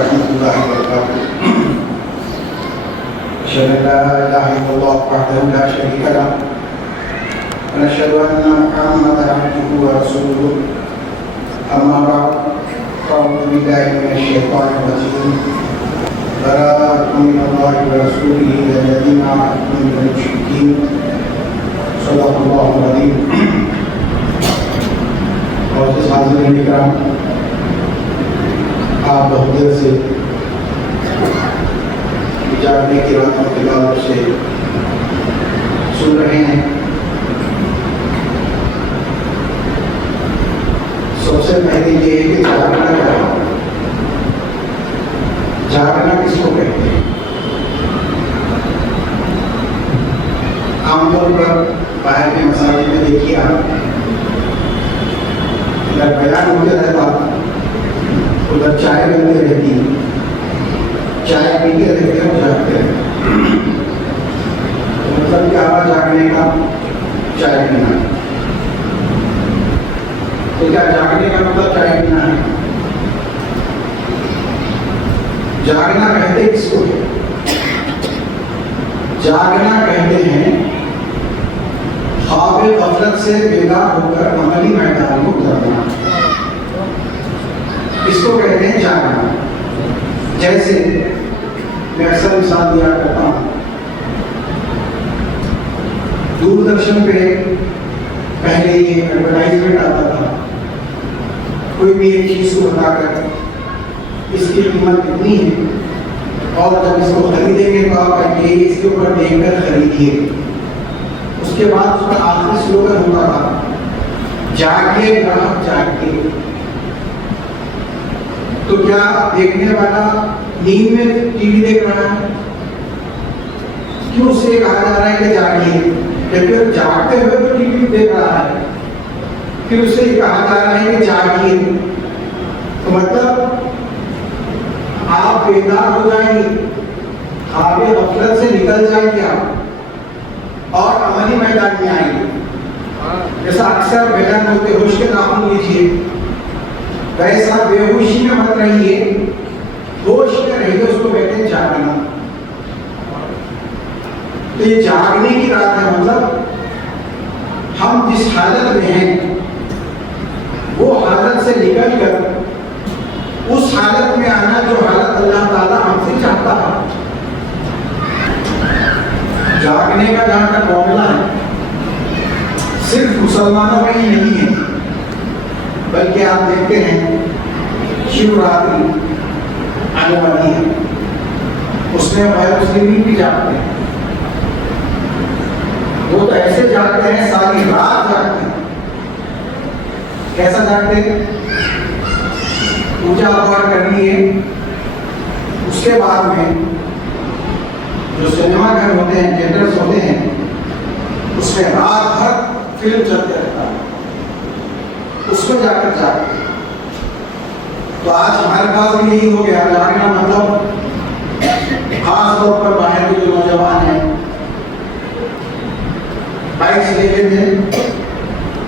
ورحمة الله وبركاته. أشهد أن لا إله إلا الله وحده لا شريك له ونشهد أن محمدا عبده ورسوله. أما بعد فأعوذ بالله من الشيطان الرجيم. براءة من الله ورسوله إلى الذين عاهدتم من المشركين. صدق الله العظيم. معزز حاضرین کرام، آپ بہت دیر سے جاگنے کی راتوں کے بعد سے سن رہے ہیں. سب سے پہلے یہ ہے کہ جاگنا کیا ہے؟ جاگنا کس کو کہتے ہیں؟ عام طور پر باہر کے مساجد میں دیکھیے آپ، ادھر بیان ہوتے رہتا، ادھر چائے بنتی رہتی، چائے پیتے رہتے اور جاگتے رہتے. مطلب کیا ہوا جاگنے کا؟ چائے پینا. تو کیا جاگنے کا مطلب چائے پینا ہے؟ جاگنا کہتے کس کو ہے؟ جاگنا کہتے ہیں خواب غفلت سے بیدار ہو کر عملی میدان کو اترنا. اس کو کہتے ہیں جاگنا. جیسے میں اکثر مثال دیا کرتا ہوں، دوردرشن پہ پہلے یہ ایڈورٹائزمنٹ آتا تھا، کوئی بھی ایک چیز کو بتا کر اس کی قیمت کتنی ہے اور جب اس کو خریدیں گے تو آپ کہیں گے اس کے اوپر دیکھ کر خریدیے. اس کے بعد اس کا آخری سلوگن ہوتا تھا جاگے گراہک جاگے. تو کیا دیکھنے والا نیند میں ٹی وی دیکھ رہا ہے؟ کیوں اسے کہا جا رہا ہے کہ جاگیے؟ جبکہ جاگتے ہوئے تو ٹی وی دیکھ رہا ہے، پھر اسے کہا جا رہا ہے کہ جاگیے. تو مطلب آپ بیدار ہو جائیں گے، خواب غفلت سے نکل جائیں گے آپ اور عملی میدان میں آئیں گے. جیسا اکثر بیان ہوتے ہوش کے ناخن لیجیے، ویسا بے ہوشی میں مت رہیے، ہوش میں رہیے. اس کو کہتے ہیں جاگنا. تو یہ جاگنے کی رات ہے. مطلب ہم جس حالت میں ہیں وہ حالت سے نکل کر اس حالت میں آنا جو حالت اللہ تعالیٰ ہم سے چاہتا ہے. جاگنے کا جہاں تک معاملہ ہے صرف مسلمانوں میں ہی نہیں ہے، بلکہ آپ دیکھتے ہیں شیو راتری آنے والی ہے، اس میں غیر مسلمین بھی جاگتے ہیں. وہ تو ایسے جاگتے ہیں ساری رات جاگتے ہیں. کیسا جاگتے ہیں؟ پوجا پاٹ کرنی ہے، اس کے بعد میں جو سنیما گھر ہوتے ہیں، تھیٹرز ہوتے ہیں، اس میں رات بھر فلم چلتے رہتا ہے، اس میں جا کر جاگتے. تو آج ہمارے پاس بھی یہی ہو گیا. جاگنا مطلب خاص طور پر باہر کے جو نوجوان ہیں بائکس لے لیتے ہیں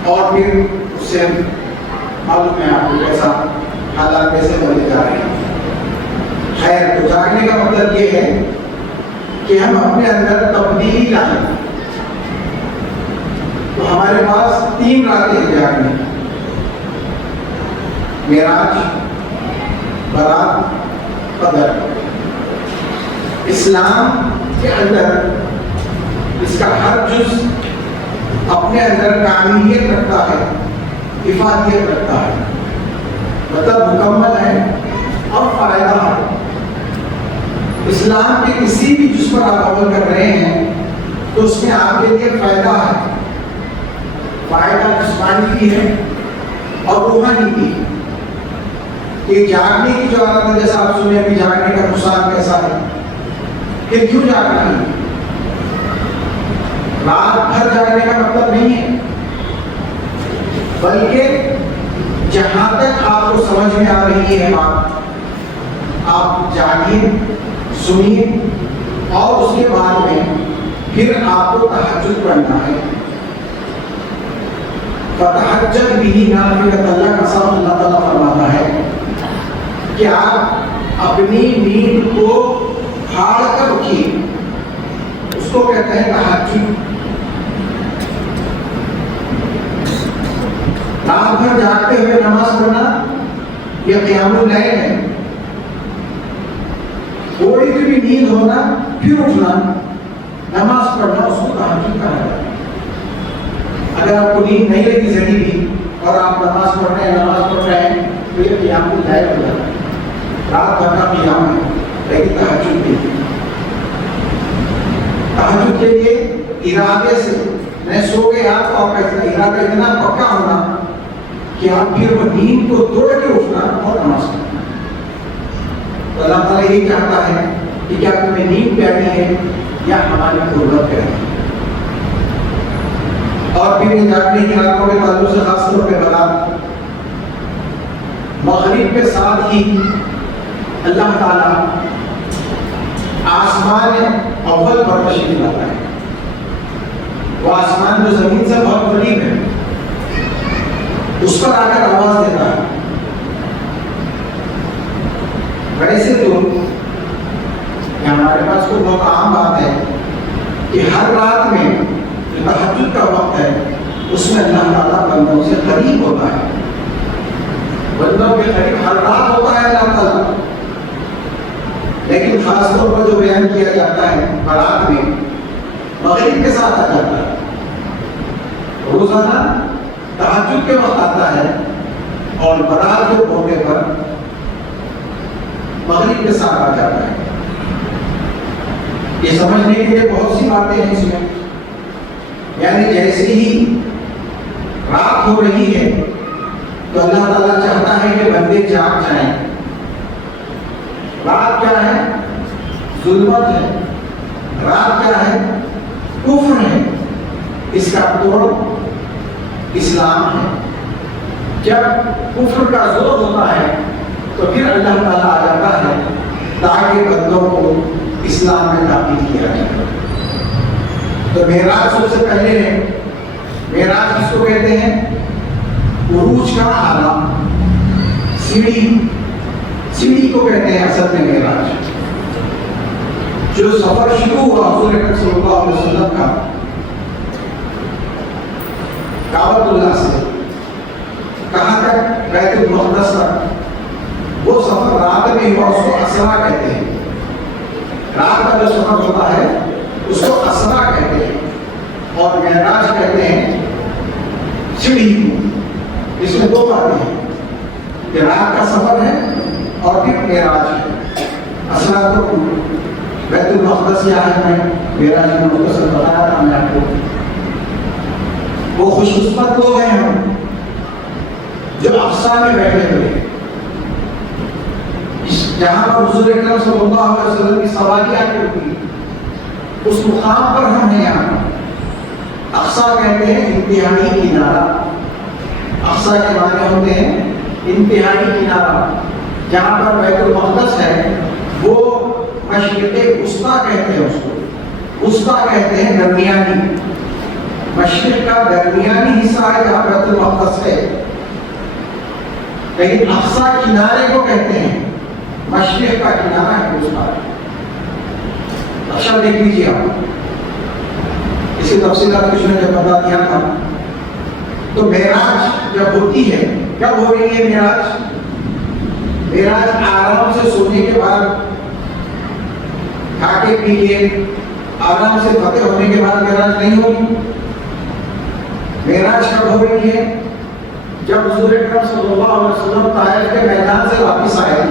اور پھر اس سے معلوم ہے آپ کو کیسا حالات کیسے بدلے جا رہے ہیں. خیر، تو جاگنے کا مطلب یہ ہے کہ ہم اپنے اندر تبدیلی لائیں. تو ہمارے پاس 3 راتیں ہیں جاگنے: معراج، برات، قدر. اسلام کے اندر اس کا ہر جز اپنے اندر کاملیت رکھتا ہے، افادیت رکھتا ہے، مطلب مکمل ہے اور فائدہ ہے. اسلام کے کسی بھی جز پر آپ عمل کر رہے ہیں تو اس میں آپ کے لیے فائدہ ہے. فائدہ جسمانی بھی ہے اور روحانی بھی ہے. کہ جاگنے کی جو عادت ہے، جیسا آپ سنیں ابھی جاگنے کا نقصان کیسا ہے، کہ کیوں جاگنا ہے؟ رات بھر جاگنے کا مطلب نہیں ہے، بلکہ جہاں تک آپ کو سمجھ میں آ رہی ہے بات، آپ جاگیے، سنیے، اور اس کے بعد میں پھر آپ کو تہجد پڑھنا ہے. فتہجد بھی نافلۃ لک، اللہ تعالیٰ فرماتا ہے کہ آپ اپنی نیند کو پھاڑ کر اٹھیے، اس کو کہتے ہیں تہجد۔ رات بھر جاگتے ہوئے نماز پڑھنا یہ قیام اللیل ہے۔ تھوڑی سی بھی نیند ہونا پھر اٹھنا نماز پڑھنا، اس کو تہجد کہا جاتا ہے۔ اگر آپ کو نیند نہیں لگی ذہنی بھی اور آپ نماز پڑھ رہے ہیں تو یہ قیام اللیل ہو جاتا ہے، رات بھر کا قیام ہے، لیکن تہجد نہیں۔ تہجد کے لیے ارادے سے میں سو گیا تو آپ کا ارادہ اتنا پکا ہونا کہ آپ پھر وہ نیند کو توڑ کے اٹھنا اور نماز پڑھنا۔ تو اللہ تعالیٰ یہی چاہتا ہے کہ کیا تمہیں نیند پیاری ہے یا ہماری ضرورت پیاری ہے۔ اور پھر ان جاگنے کی راتوں کے تعلق سے خاص طور پہ بتا، مغرب کے ساتھ ہی اللہ تعالیٰ آسمان اول پر تشریف لاتا ہے۔ وہ آسمان جو زمین سے بہت قریب ہے، اس پر آ کر آواز دیتا ہے۔ ویسے تو ہمارے پاس کوئی بہت عام بات ہے کہ ہر رات میں جو تہجد کا وقت ہے اس میں اللہ تعالیٰ بندوں سے قریب ہوتا ہے، بندوں کے قریب ہر رات ہوتا ہے اللہ تعالیٰ، لیکن خاص طور پر جو بیان کیا جاتا ہے برات میں مغرب کے ساتھ آ جاتا ہے۔ روزانہ تہجد کے وقت آتا ہے اور برات کے موقع پر مغرب کے ساتھ آ جاتا ہے۔ یہ سمجھنے کے لیے بہت سی باتیں ہیں اس میں، یعنی جیسے ہی رات ہو رہی ہے تو اللہ تعالیٰ چاہتا ہے کہ بندے جاگ جائیں۔ رات کیا ہے؟ ظلمت ہے۔ رات کیا ہے؟ کفر ہے۔ اس کا توڑ اسلام ہے۔ جب کفر کا زور ہوتا ہے تو پھر اللہ تعالیٰ آ جاتا ہے تاکہ بندوں کو اسلام میں داخل کیا جائے۔ تو معراج سب سے پہلے ہے۔ معراج کس کو کہتے ہیں؟ عروج کا اعلیٰ، سیڑھی کو کہتے ہیں اصل میں معراج۔ جو سفر شروع ہوا حضور اکرم صلی اللہ علیہ وسلم کا کعبۃ اللہ سے کہاں تک؟ بیت المقدس تک، وہ سفر رات میں ہوا، اس کو اسرا کہتے ہیں۔ رات کا جو سفر ہوتا ہے اس کو اسرا کہتے ہیں، اور معراج کہتے ہیں سیڑھی کو۔ اس میں دو باتیں ہیں، کہ رات کا سفر ہے اور پھر معراج ہے۔ اسرا تو بیت المقدس یا ہے، معراج میں مختصر بتایا تھا میں آپ کو۔ وہ خوش قسمت لوگ ہیں ہم جو اقصیٰ میں بیٹھے ہوئے، جہاں پر حضور اکرم صلی اللہ علیہ وسلم کی سواریاں ہوتی، اس مقام پر ہم ہیں۔ یہاں اقصیٰ کہتے ہیں انتہائی کنارہ۔ اقصیٰ کے معنی ہوتے ہیں انتہائی کنارہ۔ جہاں پر بیت المقدس ہے وہ مشرق وسطیٰ کہتے ہیں، اس کو وسطیٰ کہتے ہیں، درمیانی۔ مشرق کا درمیانی حصہ ہے جہاں بیت المقدس ہے، لیکن اقصیٰ کنارے کو کہتے ہیں، مشرق کا کنارہ ہے وسطیٰ۔ اچھا دیکھ لیجیے آپ، اسی تفصیلات کچھ نے جب بتا دیا تھا۔ تو معراج جب ہوتی ہے، کب ہو رہی ہے معراج؟ معراج آرام سے سونے کے بعد، کھا کے پی کے آرام سے فتح ہونے کے بعد معراج نہیں ہوگی۔ معراج کب ہو رہی ہے؟ جب حضور اکرم صلی اللہ علیہ وسلم طائف کے میدان سے واپس آئے۔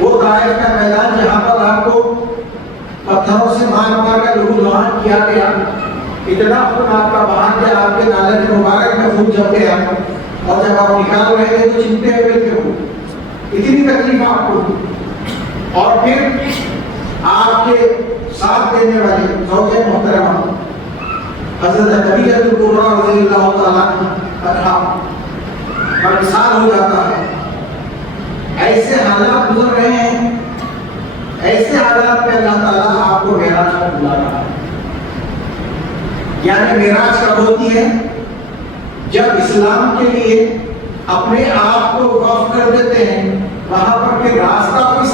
وہ طائف کا میدان جہاں پر آپ کو پتھروں سے مار کر لہو لہان کیا گیا، اتنا خون آپ کا بہا گیا، آپ کے نالے مبارک میں خون جم گیا، اور جب آپ نکال رہے تھے تو چمٹے ہوئے تھے، وہ اتنی تکلیف آپ کو۔ اور پھر آپ کے ساتھ دینے والے زوجہ محترمہ حضرت خدیجہ الکبریٰ رضی اللہ تعالیٰ عنہا کا وصال ہو جاتا ہے۔ ایسے حالات گزر رہے ہیں، ایسے حالات میں اللہ تعالیٰ آپ کو معراج پر بلا رہا ہے۔ یعنی معراج کب ہوتی ہے؟ جب اسلام کے لیے اپنے آپ کو وقف کر دیتے ہیں، وہاں پر پھر راستہ کوئی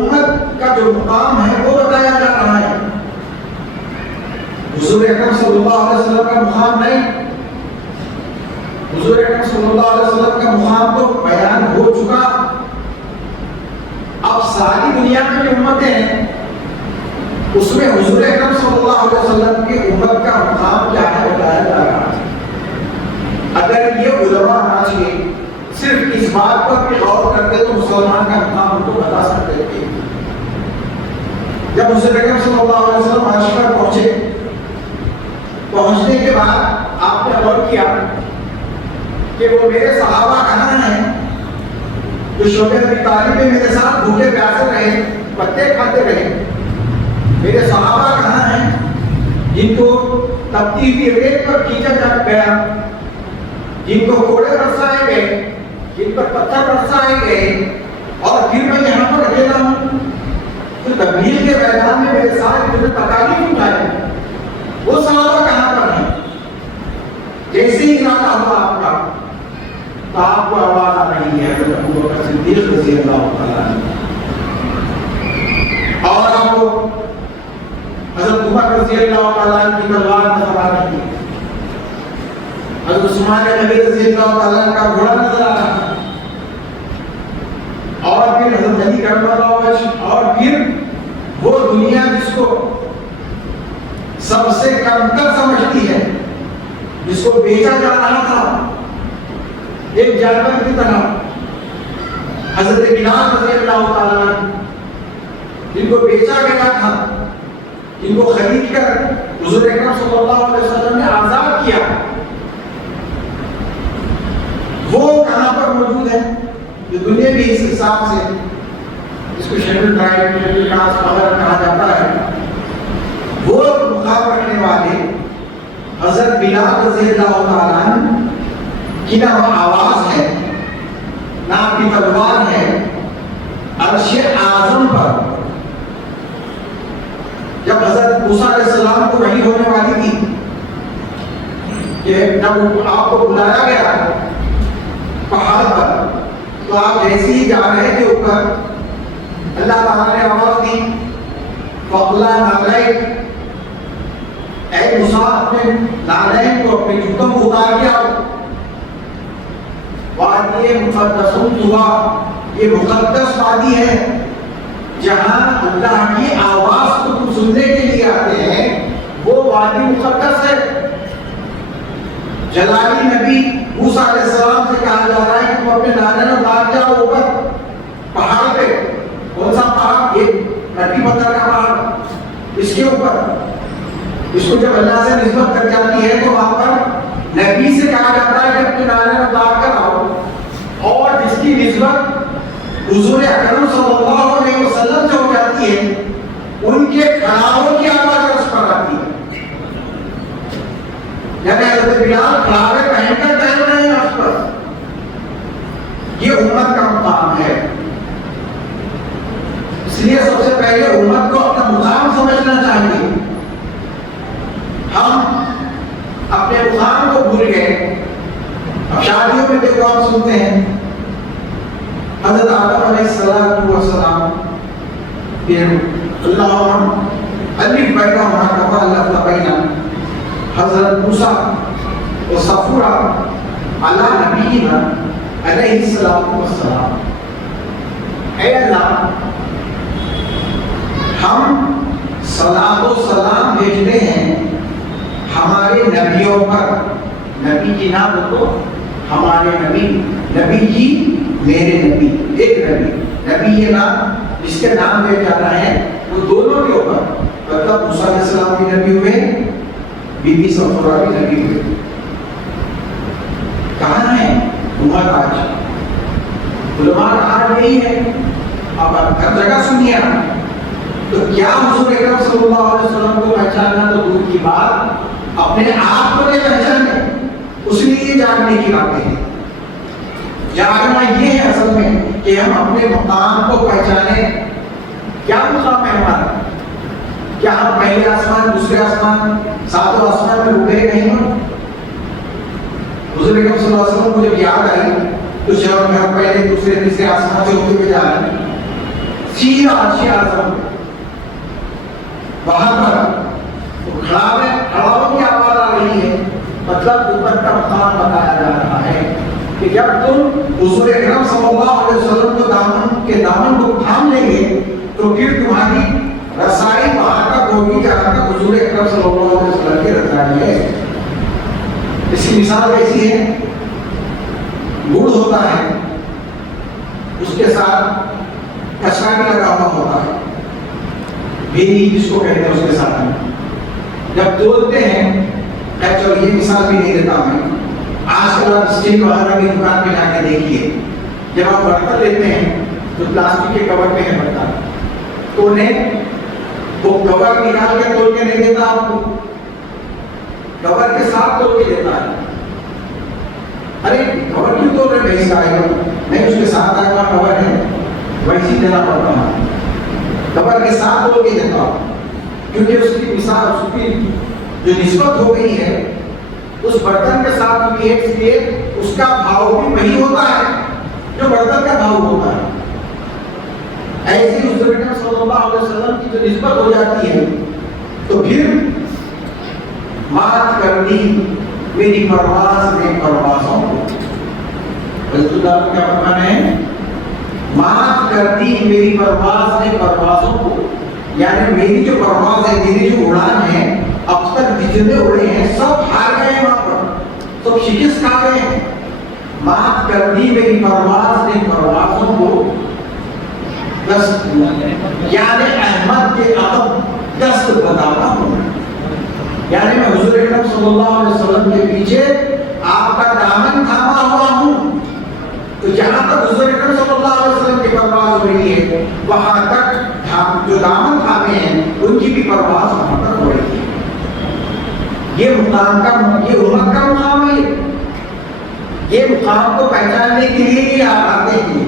امت کا جو مقام ہے وہ بتایا جا رہا ہے. حضور اکرم صلی اللہ علیہ وسلم کا مقام نہیں. حضور اکرم صلی اللہ علیہ وسلم کا مقام تو بیان ہو چکا. اب ساری دنیا کی جو امتیں ہیں اس میں حضور اکرم صلی اللہ علیہ وسلم کی امت کا مقام کیا ہے بتایا جا رہا ہے. اگر یہ علماء آج کے صرف اس بات پر بھی غور کرتے تو مسلمان کا مقام ان کو بتا سکتے تھے. جب حضور اکرم صلی اللہ علیہ وسلم عرش پر پہنچے، پہنچنے کے بعد آپ نے غور کیا کہ وہ میرے صحابہ کہاں ہیں جو شعبہ ابی طالب میں میرے ساتھ بھوکے پیاسے رہے، پتے کھاتے رہے. میرے صحابہ کہاں ہیں جن کو تپتی ہوئی ریت پر کھینچا جا گیا، جن کو کوڑے برسائے گئے، جن پر پتھر برسائے گئے، اور پھر میں یہاں پر اکیلا ہوں. تو تبلیغ کے میدان میں میرے ساتھ مجھے تکالیف اٹھائے، وہ صحابہ کہاں پر ہیں؟ جیسے ہی ارادہ ہوا آپ کا تو آپ کو آواز آ رہی ہے حضرت ابوبکر صدیق رضی اللہ تعالیٰ عنہ، اور آپ کو حضرت عمر رضی اللہ تعالیٰ عنہ کی تلوار نظر آ رہی ہے، حضرت عثمان نبی رضی اللہ تعالیٰ عنہ کا گھوڑا نظر آ رہا ہے، اور پھر حضرت علی کرم اللہ وجہ، اور پھر وہ دنیا جس کو سب سے کمتر سمجھتی ہے، جس کو بیچا جا رہا تھا ایک جانور کی طرح، حضرت بلال رضی اللہ تعالیٰ عنہ جن کو بیچا گیا تھا، جن کو خرید کر حضور اکرم صلی اللہ علیہ وسلم نے آزاد کیا، وہ کہاں پر موجود ہے؟ جو دنیا بھی اس حساب سے جس کو شیڈول ٹرائب، شیڈول کاسٹ وغیرہ کہا جاتا ہے، وہ مقام رکھنے والے حضرت بلال رضی اللہ تعالیٰ عنہ کی نہ وہ آواز ہے، نہ آپ کی تلوار ہے. عرش اعظم پر جب حضرت موسیٰ علیہ السلام کو وحی ہونے والی تھی کہ جب آپ کو بلایا گیا پہاڑ پر، تو آپ جیسے ہی جا رہے تھے اوپر، اللہ تعالیٰ نے آواز دی فَقْلَا نَعْلَيْكَ، اے موسیٰ اپنے نالین کو، اپنے جوتوں کو اتار کے آؤ. وادی مقدس طویٰ، یہ مقدس وادی ہے جہاں اللہ کی آواز کو تم سننے کے لیے آتے ہیں، وہ وادی مقدس ہے. جلالی نبی موسیٰ علیہ السلام سے کہا جا رہا ہے کہ تم اپنے نالین اتار جاؤ اوپر پہاڑ پہ. کون سا پہاڑ؟ یہ مٹی پتھر کا پہاڑ، اس کے اوپر. اس کو جب اللہ سے نسبت کر جاتی ہے تو وہاں پر نبی سے کہا جاتا ہے کہ اپنے نالین اتار کر آؤ، اور جس کی نسبت حضور اکرم صلی اللہ علیہ وسلم سے ہو جاتی ہے ان کے کھڑاؤں کی آواز عرش پر آتی ہے. یعنی حضرت بلال کھڑاوے پہن کر ٹہل رہے ہیں عرش پر. یہ امت کا مقام ہے. اس لیے سب سے پہلے امت کو اپنا مقام سمجھنا چاہیے. ہم اپنے مقام کو بھول گئے. اب شادیوں میں دیکھو آپ سنتے ہیں حضرت آدم علیہ السلام پھر اللہم الف بینہما کما الفت بین حضرت موسیٰ وصفورہ علی نبینا علیہ السلام. اے اللہ، ہم صلاۃ و سلام بھیجتے ہیں ہمارے نبیوں پر. نبی کی نام تو ہمارے نبی، نبی جی میرے نبی، ایک نبی. نبی یہ نام جس کے نام لے جانا ہے وہ دونوں کے اوپر، مطلب موسیٰ علیہ السلام بھی نبی ہوئے، بی بی صفورہ بھی نبی ہوئے. کہاں ہے امت آج؟ علماء کا حال یہی ہے. اب ہر جگہ سنیے تو کیا حضور اکرم صلی اللہ علیہ وسلم کو پہچاننا تو دور کی بات، اپنے آپ کو نہیں پہچانے، اس لیے جاننے کی باتیں ہیں. جاننا یہ ہے اصل میں کہ ہم اپنے مقام کو پہچانیں. کیا مقام ہے ہمارا؟ کیا ہم پہلے آسمان، دوسرے آسمان، ساتوں آسمان میں رکے نہیں ہوں؟ حضور اکرم صلی اللہ علیہ وسلم کو جب یاد آئی تو شہر میں ہم پہلے دوسرے تیسرے آسمان سے ہوتے ہوئے جا رہے ہیں. چین عرش اعظم وہاں پر کھڑاؤں کی آواز آ رہی ہے، مطلب اوپر کا مقام بتایا جا رہا ہے کہ جب تم حضور اکرم صلی اللہ علیہ وسلم کو دامن کو تھام لیں گے تو پھر تمہاری رسائی وہاں تک ہوگی جہاں تک حضور اکرم صلی اللہ علیہ وسلم کی رسائی ہے۔ اس کی مثال ایسی ہے، گڑ ہوتا ہے، اس کے ساتھ کچرا بھی لگا ہوا ہوتا ہے، بھیری جس کو کہتے ہیں اس کے ساتھ میں جب تولتے ہیں، چلو یہ مثال بھی نہیں دیتا میں، آج کل آپ اسٹیل وغیرہ کی دکان پہ جا کے دیکھیے، جب آپ برتن لیتے ہیں تو پلاسٹک کے کور میں ہے برتن، تو انہیں وہ کور نکال کے تول کے نہیں دیتا آپ کو، کور کے ساتھ تول کے دیتا ہے۔ ارے کور کیوں تول رہے بھائی آئے گا؟ نہیں، اس کے ساتھ آئے گا کور ہے ویسی دینا پڑتا ہے، کور کے ساتھ تول کے دیتا ہوں، کیونکہ اس کی مثال، اس کی جو نسبت ہو گئی ہے اس برتن کے ساتھ اس لیے اس کا بھاؤ بھی وہی ہوتا ہے جو برتن کا بھاؤ ہوتا ہے۔ ایسی حضور اکرم صلی اللہ علیہ وسلم کی جو نسبت ہو جاتی ہے تو پھر مات کر دی میری پرواز نے پروازوں کو، رسول اللہ کیا فرمانا ہے؟ مات کر دی میری پرواز نے پروازوں کو، یعنی میری جو پرواز ہے، میری جو اڑان ہے، اب تک جتنے اڑے ہیں سب ہار گئے ہیں، وہاں پر سب شکست کھا گئے ہیں۔ مات کر دی میری پرواز نے پروازوں کو، دست یعنی احمد کے عقب دست بتاتا ہوں، یعنی میں حضور اکرم صلی اللہ علیہ وسلم کے پیچھے آپ کا دامن تھاما ہوا ہوں، تو جہاں تک حضور اکرم صلی اللہ علیہ وسلم کی پرواز ہو رہی ہے وہاں تک جو دامن تھامے ہیں ان کی بھی پرواز وہاں تک ہو رہی ہے۔ یہ مقام کا، یہ امت کا مقام ہے، یہ مقام کو پہچاننے کے لیے یہ آتے ہیں،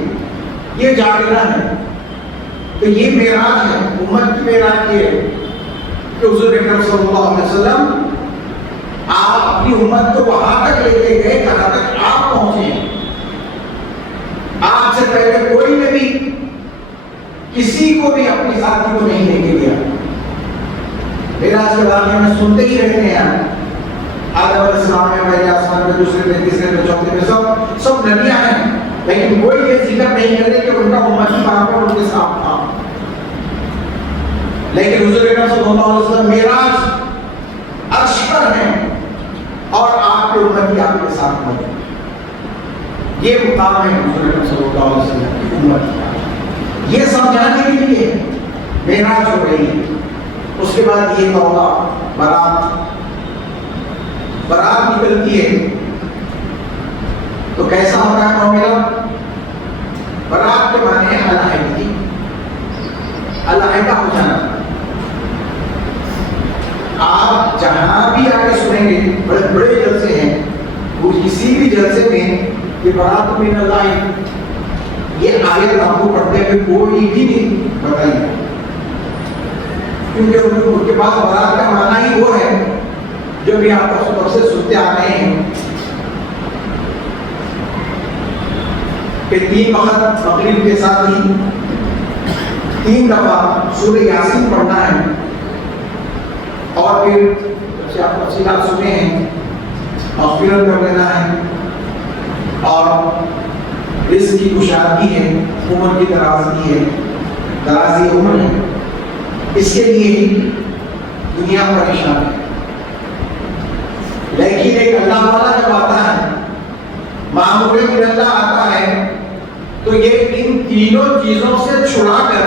یہ جاگنا ہے، تو یہ معراج ہے، امت کی معراج یہ ہے کہ حضور اکرم صلی اللہ علیہ وسلم آپ اپنی امت کو وہاں تک لے کے گئے جہاں تک آپ پہنچے ہیں۔ آپ سے پہلے کوئی نبی کسی کو بھی اپنی ساتھی کو نہیں لے کے گیا۔ معراج کے بارے میں سنتے ہی رہتے ہیں، آدم علیہ السلام میں پہلے آسمان میں، دوسرے میں، تیسرے میں، چوتھے میں، سب نبیاں ہیں، لیکن کوئی یہ ذکر نہیں کرتے کہ ان کا امتی وہاں پر ان کے ساتھ تھا۔ لیکن حضور اکرم صلی اللہ علیہ وسلم معراج عرش پر ہیں اور آپ کے امتی آپ کے ساتھ ہیں۔ یہ مقام ہے حضور اکرم صلی اللہ علیہ وسلم کی امت کا۔ یہ سمجھانے کے لیے معراج ہو رہی ہے۔ اس کے بعد یہ توبہ، برات نکلتی ہے، تو کیسا ہوتا ہے معاملہ؟ برات کے معنی ہے علیحدگی، علیحدہ ہو جانا۔ آپ جہاں بھی آگے سنیں گے، بڑے بڑے جلسے ہیں، وہ کسی بھی جلسے میں یہ برات من اللہ یہ آیت آپ کو پڑھتے ہوئے کوئی بھی نہیں بتائیے، کیونکہ ان کے پاس برات کا معنی ہی وہ ہے جو بھی آپ کو سے سنتے آ رہے ہیں کہ 3 وقت مغرب کے ساتھ ہی 3 دفعہ سورہ یاسین پڑھنا ہے، اور پھر جیسے آپ تفصیلات سنے ہیں مغفرت کر لینا ہے، اور رزق کی کشادگی ہے، عمر کی درازی ہے، درازی عمر ہے، اس کے لیے ہی دنیا پریشان ہے۔ لیکن ایک اللہ والا جب آتا ہے، معمول من اللہ آتا ہے، تو یہ ان تینوں چیزوں سے چھڑا کر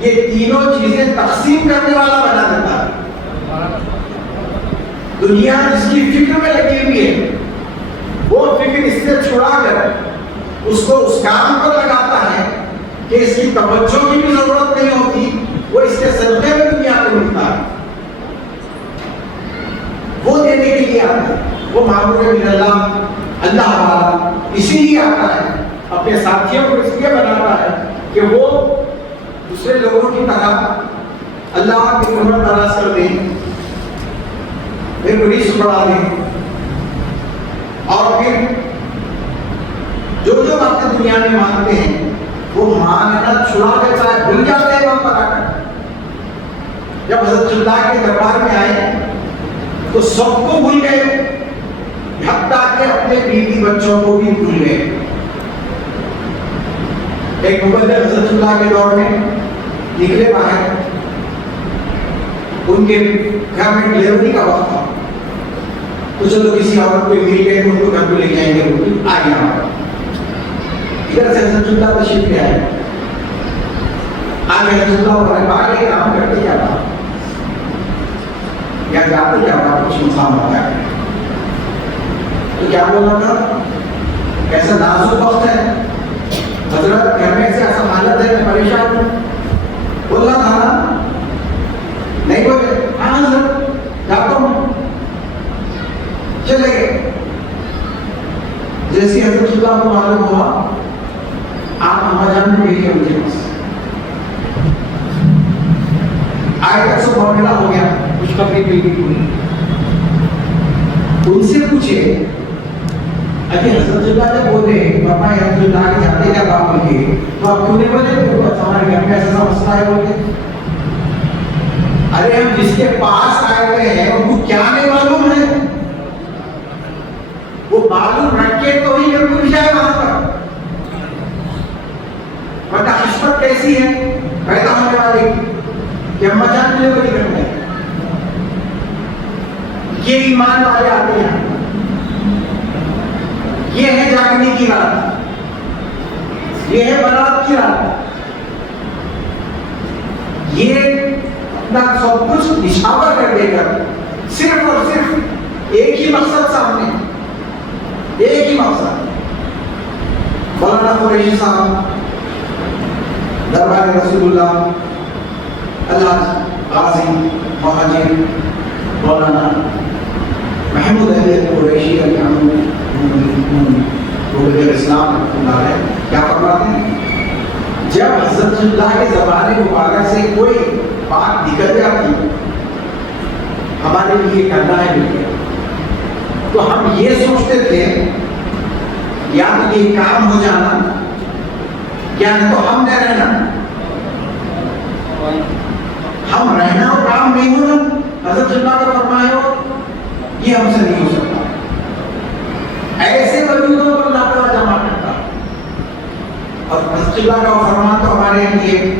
یہ تینوں چیزیں تقسیم کرنے والا بنا دیتا ہے۔ دنیا جس کی فکر میں لگی ہوئی ہے وہ فکر اس سے چھڑا کر اس کو اس کام پر لگاتا ہے کہ اس کی توجہ کی بھی ضرورت نہیں ہوتی، وہ اس کے صدقے میں دنیا کو ملتا ہے، وہ دینے کے لیے آتا ہے۔ وہ معمول من اللہ، اللہ والا اسی لیے آتا ہے، اپنے ساتھیوں کو اس لیے بناتا ہے کہ وہ دوسرے لوگوں کی طرح اللہ کی رحمت تلاش کر دیں، پھر رزق بڑھا دیں، اور پھر جو باتیں دنیا میں مانتے ہیں وہ ماننا چھڑا دیتا ہے، بھول جاتے ہیں وہاں پر آ کر۔ جب حضرت اللہ کے دربار میں آئے تو سب کو بھول گئے، حتیٰ کہ اپنے بیوی بچوں کو بھی بھول گئے۔ ایک مبلغ حضرت اللہ کے دور میں نکلے باہر، ان کے گھر میں ڈلیوری کا وقت تھا، تو چلو کسی عورت کو مل گئے ان کو گھر پہ لے جائیں گے، آئیے ادھر سے حضرت اللہ تشریف لے آئے۔ آگے حضرت اللہ نے کہا کہ کام کرتے کیا تھا یا جاتے کیا تھا، کچھ مسام ہوتا ہے تو کیا بولنا تھا، ایسا نازک وقت ہے حضرت، گھر میں سے ایسا حالت ہے میں پریشان ہوں، بولنا تھا نا، نہیں بولے، ہاں حضرت جاتا ہوں، چلے گئے۔ جیسی حضرت اللہ کو معلوم ہوا آپ اما جان نے بھیجے مجھے پاس، آئے تک سب معاملہ ہو گیا، کچھ کپڑے بھی ہوئی، ان سے پوچھے اجی حضرت اللہ جب بولے پاپا حضرت اللہ کے جاتے کیا باپ بول کے، تو آپ کیوں نہیں بولے ہمارے گھر میں ایسا مسئلہ ہے بول کے؟ ارے ہم جس کے پاس آئے ہوئے ہیں ان کو کیا نہیں معلوم ہے، وہ معلوم رکھے تو ہی یہ پوچھ جائے وہاں پر، ورنہ قسمت کیسی ہے پیدا ہونے والی کہ اما جان ڈلیوری کرتے ہیں۔ یہ ایمان والے آتے ہیں، یہ ہے جاگنے کی رات، یہ ہے برات کی رات، یہ اپنا سب کچھ نشاور کر دے کر صرف اور صرف ایک ہی مقصد سامنے، ایک ہی مقصد، مولانا قریشی صاحب دربار رسول اللہ اللہ غازی مہاجر مولانا محمود علی قریشی اسلام کیا فرماتے ہیں، جب حضرت اللہ کے زبان مبارک سے کوئی بات نکل جاتی ہمارے لیے کرنا ہے تو ہم یہ سوچتے تھے یا تو یہ کام ہو جانا یا تو ہم نہ رہنا، ہم رہنا اور کام نہیں ہونا، حضرت اللہ کا فرمایا ہو یہ ہم سے نہیں ہو سکتا۔ ایسے وجودوں پر اللہ تعالیٰ جمع کرتا، اور حضرت اللہ کا فرمان تو ہمارے لیے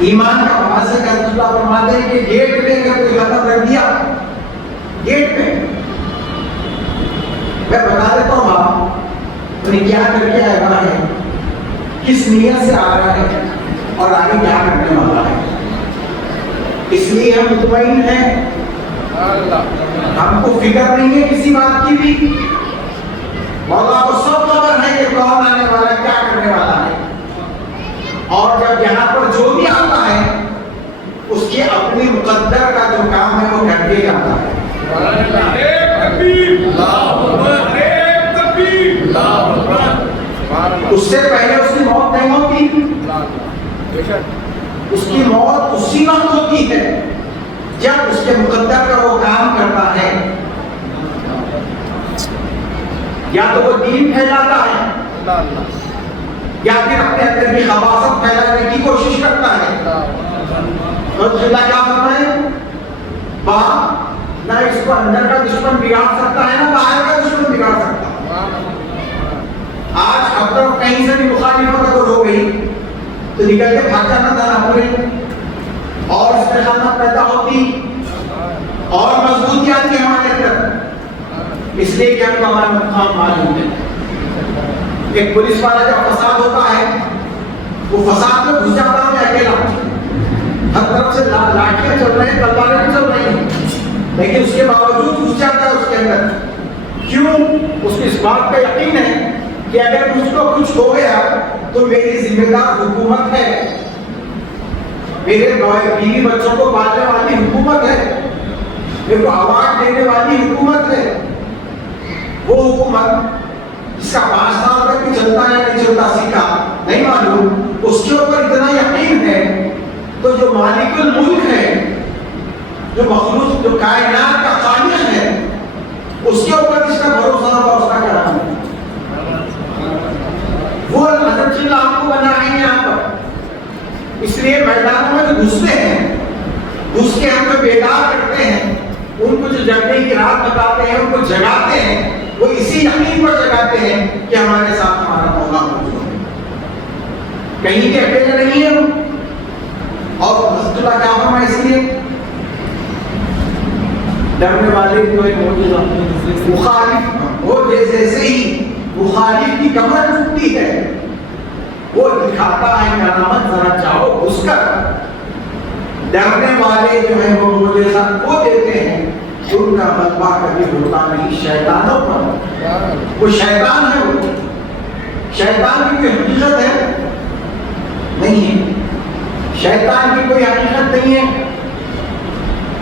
ایمان کا باعث ہے کہ حضرت اللہ فرماتے ہیں کہ گیٹ پہ اگر کوئی قدم رکھ دیا، گیٹ پہ میں بتا دیتا ہوں آپ انہیں کیا کر کے آئے گا ہے، کس نیت سے آ رہا ہے اور آگے کیا کرنے والا ہے، اس لیے ہم مطمئن ہیں، ہم کو فکر نہیں ہے کسی بات کی بھی، مولا کو سب خبر ہے کہ کون آنے والا ہے، کیا کرنے والا ہے، اور جب یہاں پر جو بھی آتا ہے اس کے اپنی مقدر کا جو کام ہے وہ کر کے جاتا ہے۔ اس سے پہلے اس کی موت نہیں ہوتی، اس کی موت اسی وقت ہوتی ہے جب اس کے مقدر کا وہ کام کرتا ہے، یا تو وہ دین پھیلاتا ہے یا پھر اپنے اندر کی خباثت پھیلانے کی کوشش کرتا ہے۔ حضرت اللہ کیا فرمائے، باپ نہ اس کو اندر کا دشمن بگاڑ سکتا ہے نہ باہر کا دشمن بگاڑ سکتا۔ آج اب تک کہیں سے بھی مخالفت اگر ہو گئی تو نکل کے بھاگ جانا تھا نہ پورے، اور استقامت پیدا ہوتی اور مضبوطی آتی ہمارے اندر، اس لیے کہ ہم کو ہمارا مقام معلوم ہے۔ ایک پولیس والا جب فساد ہوتا ہے وہ فساد میں گھس جاتا ہے اکیلا، ہر طرف سے لاٹھیاں چل رہے ہیں، تلواریں بھی چل رہی ہیں، لیکن اس کے باوجود گھس جاتا ہے اس کے اندر، کیوں؟ اس کو اس بات کا یقین ہے کہ اگر مجھ کو کچھ ہو گیا تو میری ذمہ دار حکومت ہے، میرے بیوی بچوں کو پالنے والی حکومت ہے، میرے کو آواز دینے والی حکومت ہے، وہ حکومت جس کا 5 سال تک بھی چلتا ہے نہیں چلتا سیکھا نہیں معلوم، اس کے اوپر اتنا یقین ہے تو جو مالک الملک ہے، جو مخلوق، جو کائنات کا خالق ہے، اس کے اوپر جس کا بھروسہ ہوگا اس کا کیا نام ہے؟ وہ حضرت اللہ آپ کو بنائے اس لیے میدانوں میں جو گھستے ہیں، گھس کے ہم کو بیدار کرتے ہیں، ان کو جو جگنے کی رات بتاتے ہیں، ان کو جگاتے ہیں، وہ اسی یقین پر جگاتے ہیں کہ ہمارے ساتھ ہمارا مولا موجود ہے، کہیں بھی اکیلے نہیں ہیں ہم۔ اور حضرت اللہ کیا فرمایا اس لیے ڈرنے والے کو ایک مخالف، وہ جیسے ہی مخالف کی کمر ٹوٹتی ہے وہ دکھاتا ہے کرامت، ذرا جاؤ گھس کر۔ ڈرنے والے جو ہیں وہ جیسا وہ دیتے ہیں، ان کا غلبہ کبھی ہوتا نہیں شیطانوں پر۔ وہ شیطان ہے، وہ شیطان کی کوئی حقیقت ہے نہیں ہے، شیطان کی کوئی حقیقت نہیں ہے۔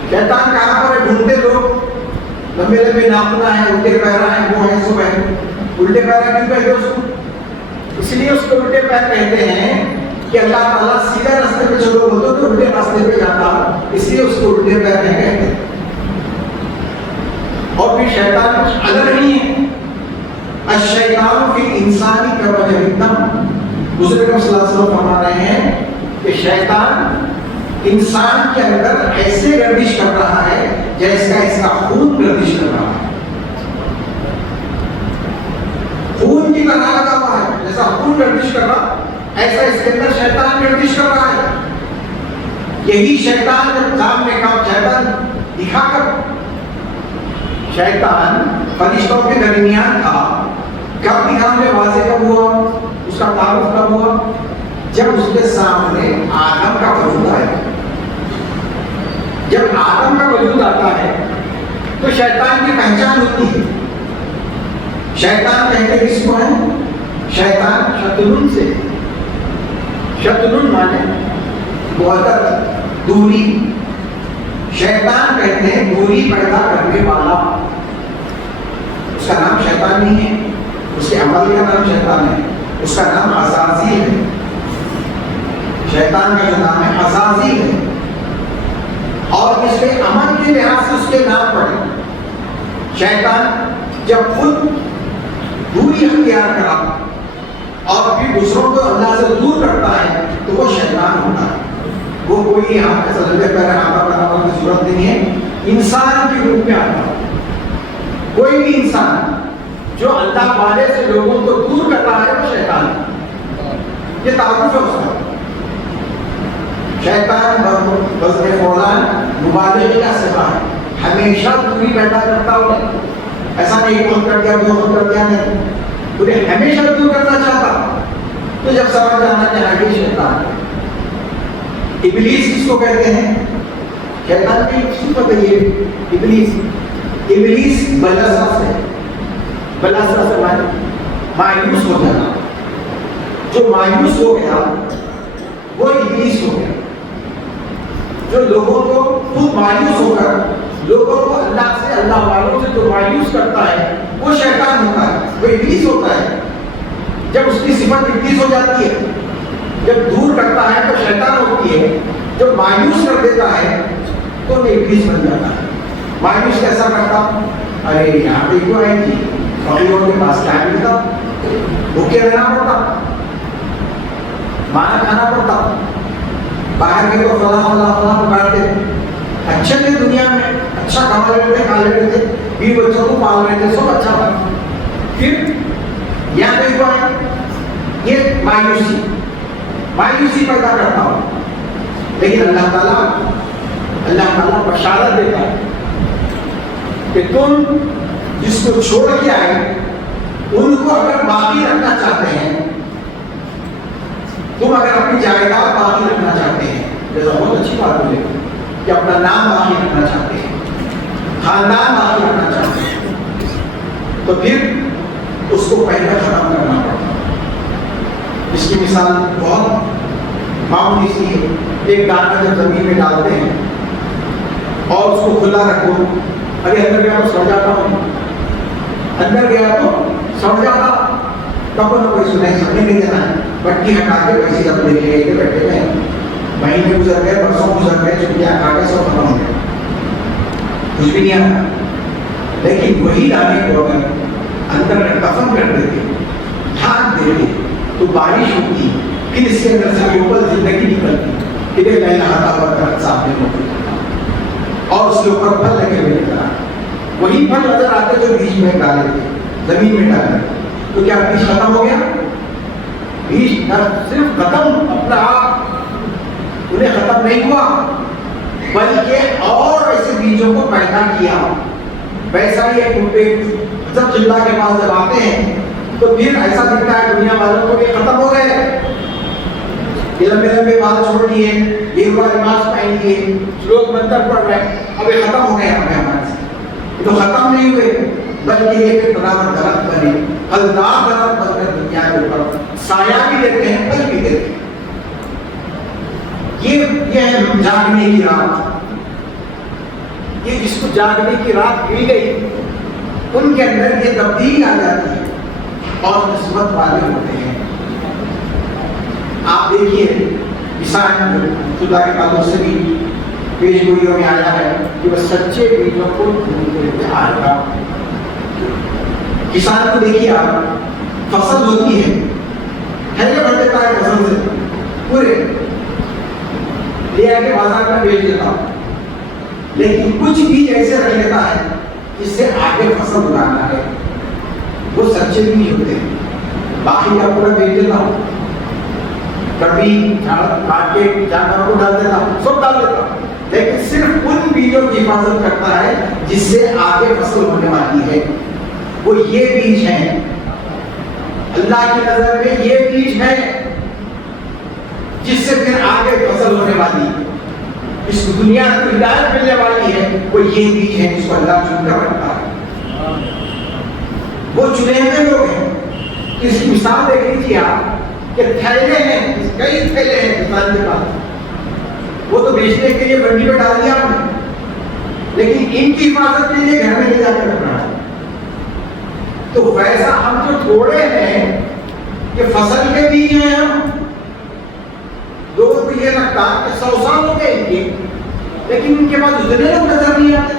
شیطان کہاں پر ہے؟ ڈھونڈتے لوگ لمبے لمبے ناخن ہیں، الٹے پیرا ہیں، وہ ہیں سو ہے۔ الٹے پیرا کیوں کہتے اس کو؟ اس لیے اس کو الٹے پیر کہتے ہیں کہ اللہ تعالیٰ سیدھا راستے پہ چلو بولتے تو الٹے راستے پہ جاتا، اس لیے اس کو الٹے پیر نہیں کہتے۔ اور پھر شیطان کچھ الگ نہیں ہے، الشیطان فی انسانی کا وجہ الدم۔ حضور اکرم صلی اللہ علیہ وسلم فرما رہے ہیں کہ شیطان انسان کے اندر ایسے گردش کر رہا ہے جیسا اس کا خون گردش کر رہا ہے، خون کی طرح لگا ہوا ہے، جیسا خون گردش کر رہا ایسا اس کے اندر شیطان گردش کر رہا ہے۔ یہی شیطان جب کام میں کام شیطان دکھا کر، شیطان فرشتوں کے درمیان تھا، کب دکھا میں واضح کب ہوا، اس کا تعارف کب ہوا؟ جب اس کے سامنے آدم کا وجود آیا۔ جب آدم کا وجود آتا ہے تو شیطان کی پہچان ہوتی ہے۔ شیطان کہتے کس کو ہے؟ شیطان شطرن سے، شطرن مانے وحدت، دوری۔ شیطان کہتے ہیں دوری پیدا کرنے والا۔ اس کا نام شیطان نہیں ہے، اس کے عمل کا نام شیطان ہے، اس کا نام عزازیل ہے۔ شیطان کا جو نام ہے عزازیل ہے، اور اس کے عمل کے لحاظ سے اس کے نام پڑے۔ شیطان جب خود دوری اختیار کرا اور پھر دوسروں کو اللہ سے دور کرتا ہے تو وہ شیطان ہوتا ہے۔ وہ کوئی یہاں ایسا لگے پہ آتا بنانے کی ضرورت نہیں ہے، انسان کے روپ میں آتا ہے۔ کوئی بھی انسان جو اللہ والے سے لوگوں کو دور کر رہا ہے وہ شیطان ہے، یہ تعارف ہے اس کا۔ شیطان وزن فولان مبالغے کا صفہ ہے، ہمیشہ دوری پیدا کرتا ہو، ایسا نہیں ایک کر دیا دو کر دیا نہیں، انہیں ہمیشہ دور کرنا چاہتا۔ تو جب سمجھ جانا کہ آگے شیطان ہے۔ ابلیس کس کو کہتے ہیں؟ شیطان کی کس کو بتائیے؟ ابلیس، ابلیس بلاسا سے، بلاسا سے مایوس ہو جانا۔ جو مایوس ہو گیا وہ ابلیس ہو گیا۔ جو لوگوں کو خود مایوس ہو کر لوگوں کو اللہ سے، اللہ والوں سے جو مایوس کرتا ہے وہ شیطان ہوتا ہے، وہ ابلیس ہوتا ہے۔ جب اس کی صفت ابلیس ہو جاتی ہے، جب دور کرتا ہے تو شیطان ہوتی ہے، جب مایوس کر دیتا ہے تو وہ ابلیس بن جاتا ہے۔ مایوس کیسا کرتا؟ ارے یہاں پہ کیوں آئی تھی، فقیروں کے پاس ٹائم ملتا، بھوکے رہنا پڑتا، مانا کھانا پڑتا، باہر کے تو فلاں فلاں فلاں پکارتے، اچھے تھے دنیا میں، اچھا کما لیتے تھے، کھا لیتے تھے، بیوی بچوں کو پال رہے تھے، سب اچھا تھا۔ پھر یہاں پہ کیوں آئے؟ یہ مایوسی پیدا کرتا ہو۔ لیکن اللہ تعالیٰ بشارت دیتا ہے کہ تم جس کو چھوڑ کے آئے ان کو اگر باقی رکھنا چاہتے ہیں، تم اگر اپنی جائیداد باقی رکھنا چاہتے ہیں، جیسا بہت اچھی بات بولے کہ اپنا نام باقی رکھنا چاہتے ہیں، خاندان باقی رکھنا چاہتے ہیں، تو پھر اس کو پہلے ختم کرنا پڑتا ہے۔ اس کی مثال بہت معمولی سی ہے۔ ایک دانہ جب زمین میں ڈالتے ہیں اور اس کو کھلا رکھو، اگر اندر گیا تو سڑ جاتا ہوں، اندر گیا تو سڑ جاتا، کب نہ کوئی سنیں سڑنے نہیں دینا ہے، پٹی ہٹا کے ویسے اب لے کے بیٹھے گئے، مہینے گزر گئے، برسوں گزر گئے، چھٹیاں کھا کے سب ختم ہو گئے، کچھ بھی نہیں آتا۔ لیکن وہی دانے کو اگر اندر دفن کر دیتے، ڈھانک دیتے، تو بارش ہوتی، پھر اس کے اندر سے اوپر زندگی نکلتی کہ دیکھ میں نہاتا ہوا درخت سامنے موجود اور اس کے اوپر پھل لگے ہوئے نظر آتے. وہی پھل نظر آتے جو بیج میں ڈالے تھے, زمین میں ڈالے تھے. تو کیا بیج ختم ہو گیا؟ بیج صرف ختم اپنا آپ انہیں ختم نہیں ہوا, بلکہ اور ایسے بیجوں کو پیدا کیا. ویسا ہی ایک حضرت اللہ کے پاس جب آتے ہیں تو پھر ایسا دکھتا ہے دنیا والوں کو کہ ختم ہو گئے, لمبے لمبے بال چھوڑ دیے, گیروا لباس پہن لیے, لوگ منتر پڑھ رہے, اب یہ ختم ہو گئے ہمارے سے. یہ تو ختم نہیں ہوئے, بلکہ یہ کہ برابر درخت بنے, پھلدار درخت بن کر دنیا کے اوپر سایہ بھی دیتے ہیں, پھل بھی دیتے ہیں. یہ ہے جاگنے کی رات. یہ جس کو جاگنے کی رات مل گئی ان کے اندر یہ تبدیلی آ جاتی ہے اور نسبت والے ہوتے ہیں. آپ دیکھیے کسان خدا کے باتوں سے بھی پیش گوئیوں میں آیا ہے کہ وہ سچے بیجوں کو ڈھونڈتے ہوئے آئے گا. کسان کو دیکھیے آپ, فصل ہوتی ہے, تھیلے بھر دیتا ہے فصل سے پورے, لے آ کے بازار میں بیچ دیتا ہوں, لیکن کچھ بیج ایسے رکھ لیتا ہے جس سے آگے فصل اگانا ہے. وہ سچے بیج ہوتے ہیں. باقی کا پورا بیچ دیتا ہوں, کبھی کاٹ کے جانوروں کو ڈال دیتا ہوں, سب ڈال دیتا ہوں, لیکن صرف ان بیجوں کی حفاظت کرتا ہے جس سے آگے فصل ہونے والی ہے. وہ یہ بیج ہیں, اللہ کی نظر میں یہ بیج ہے جس سے پھر آگے فصل ہونے والی ہے, اس دنیا کو ہدایت ملنے والی ہے. وہ یہ بیج ہے جس کو اللہ چن کر رکھتا ہے. وہ چنے ہوئے لوگ ہیں. اس کی مثال دیکھ لیجیے آپ کہ تھیلے ہیں, کئی تھیلے ہیں کسان کے پاس, وہ تو بیچنے کے لیے منڈی میں ڈال دیا ہم نے, لیکن ان کی حفاظت کے لیے گھر میں لے جا کے رکھنا ہے. تو ویسا ہم جو تھوڑے ہیں کہ فصل کے بیج ہیں, ہم لوگوں کو یہ لگتا ہے کہ 100 سال ہو گئے ان کے, لیکن ان کے پاس اتنے لوگ نظر نہیں آتے.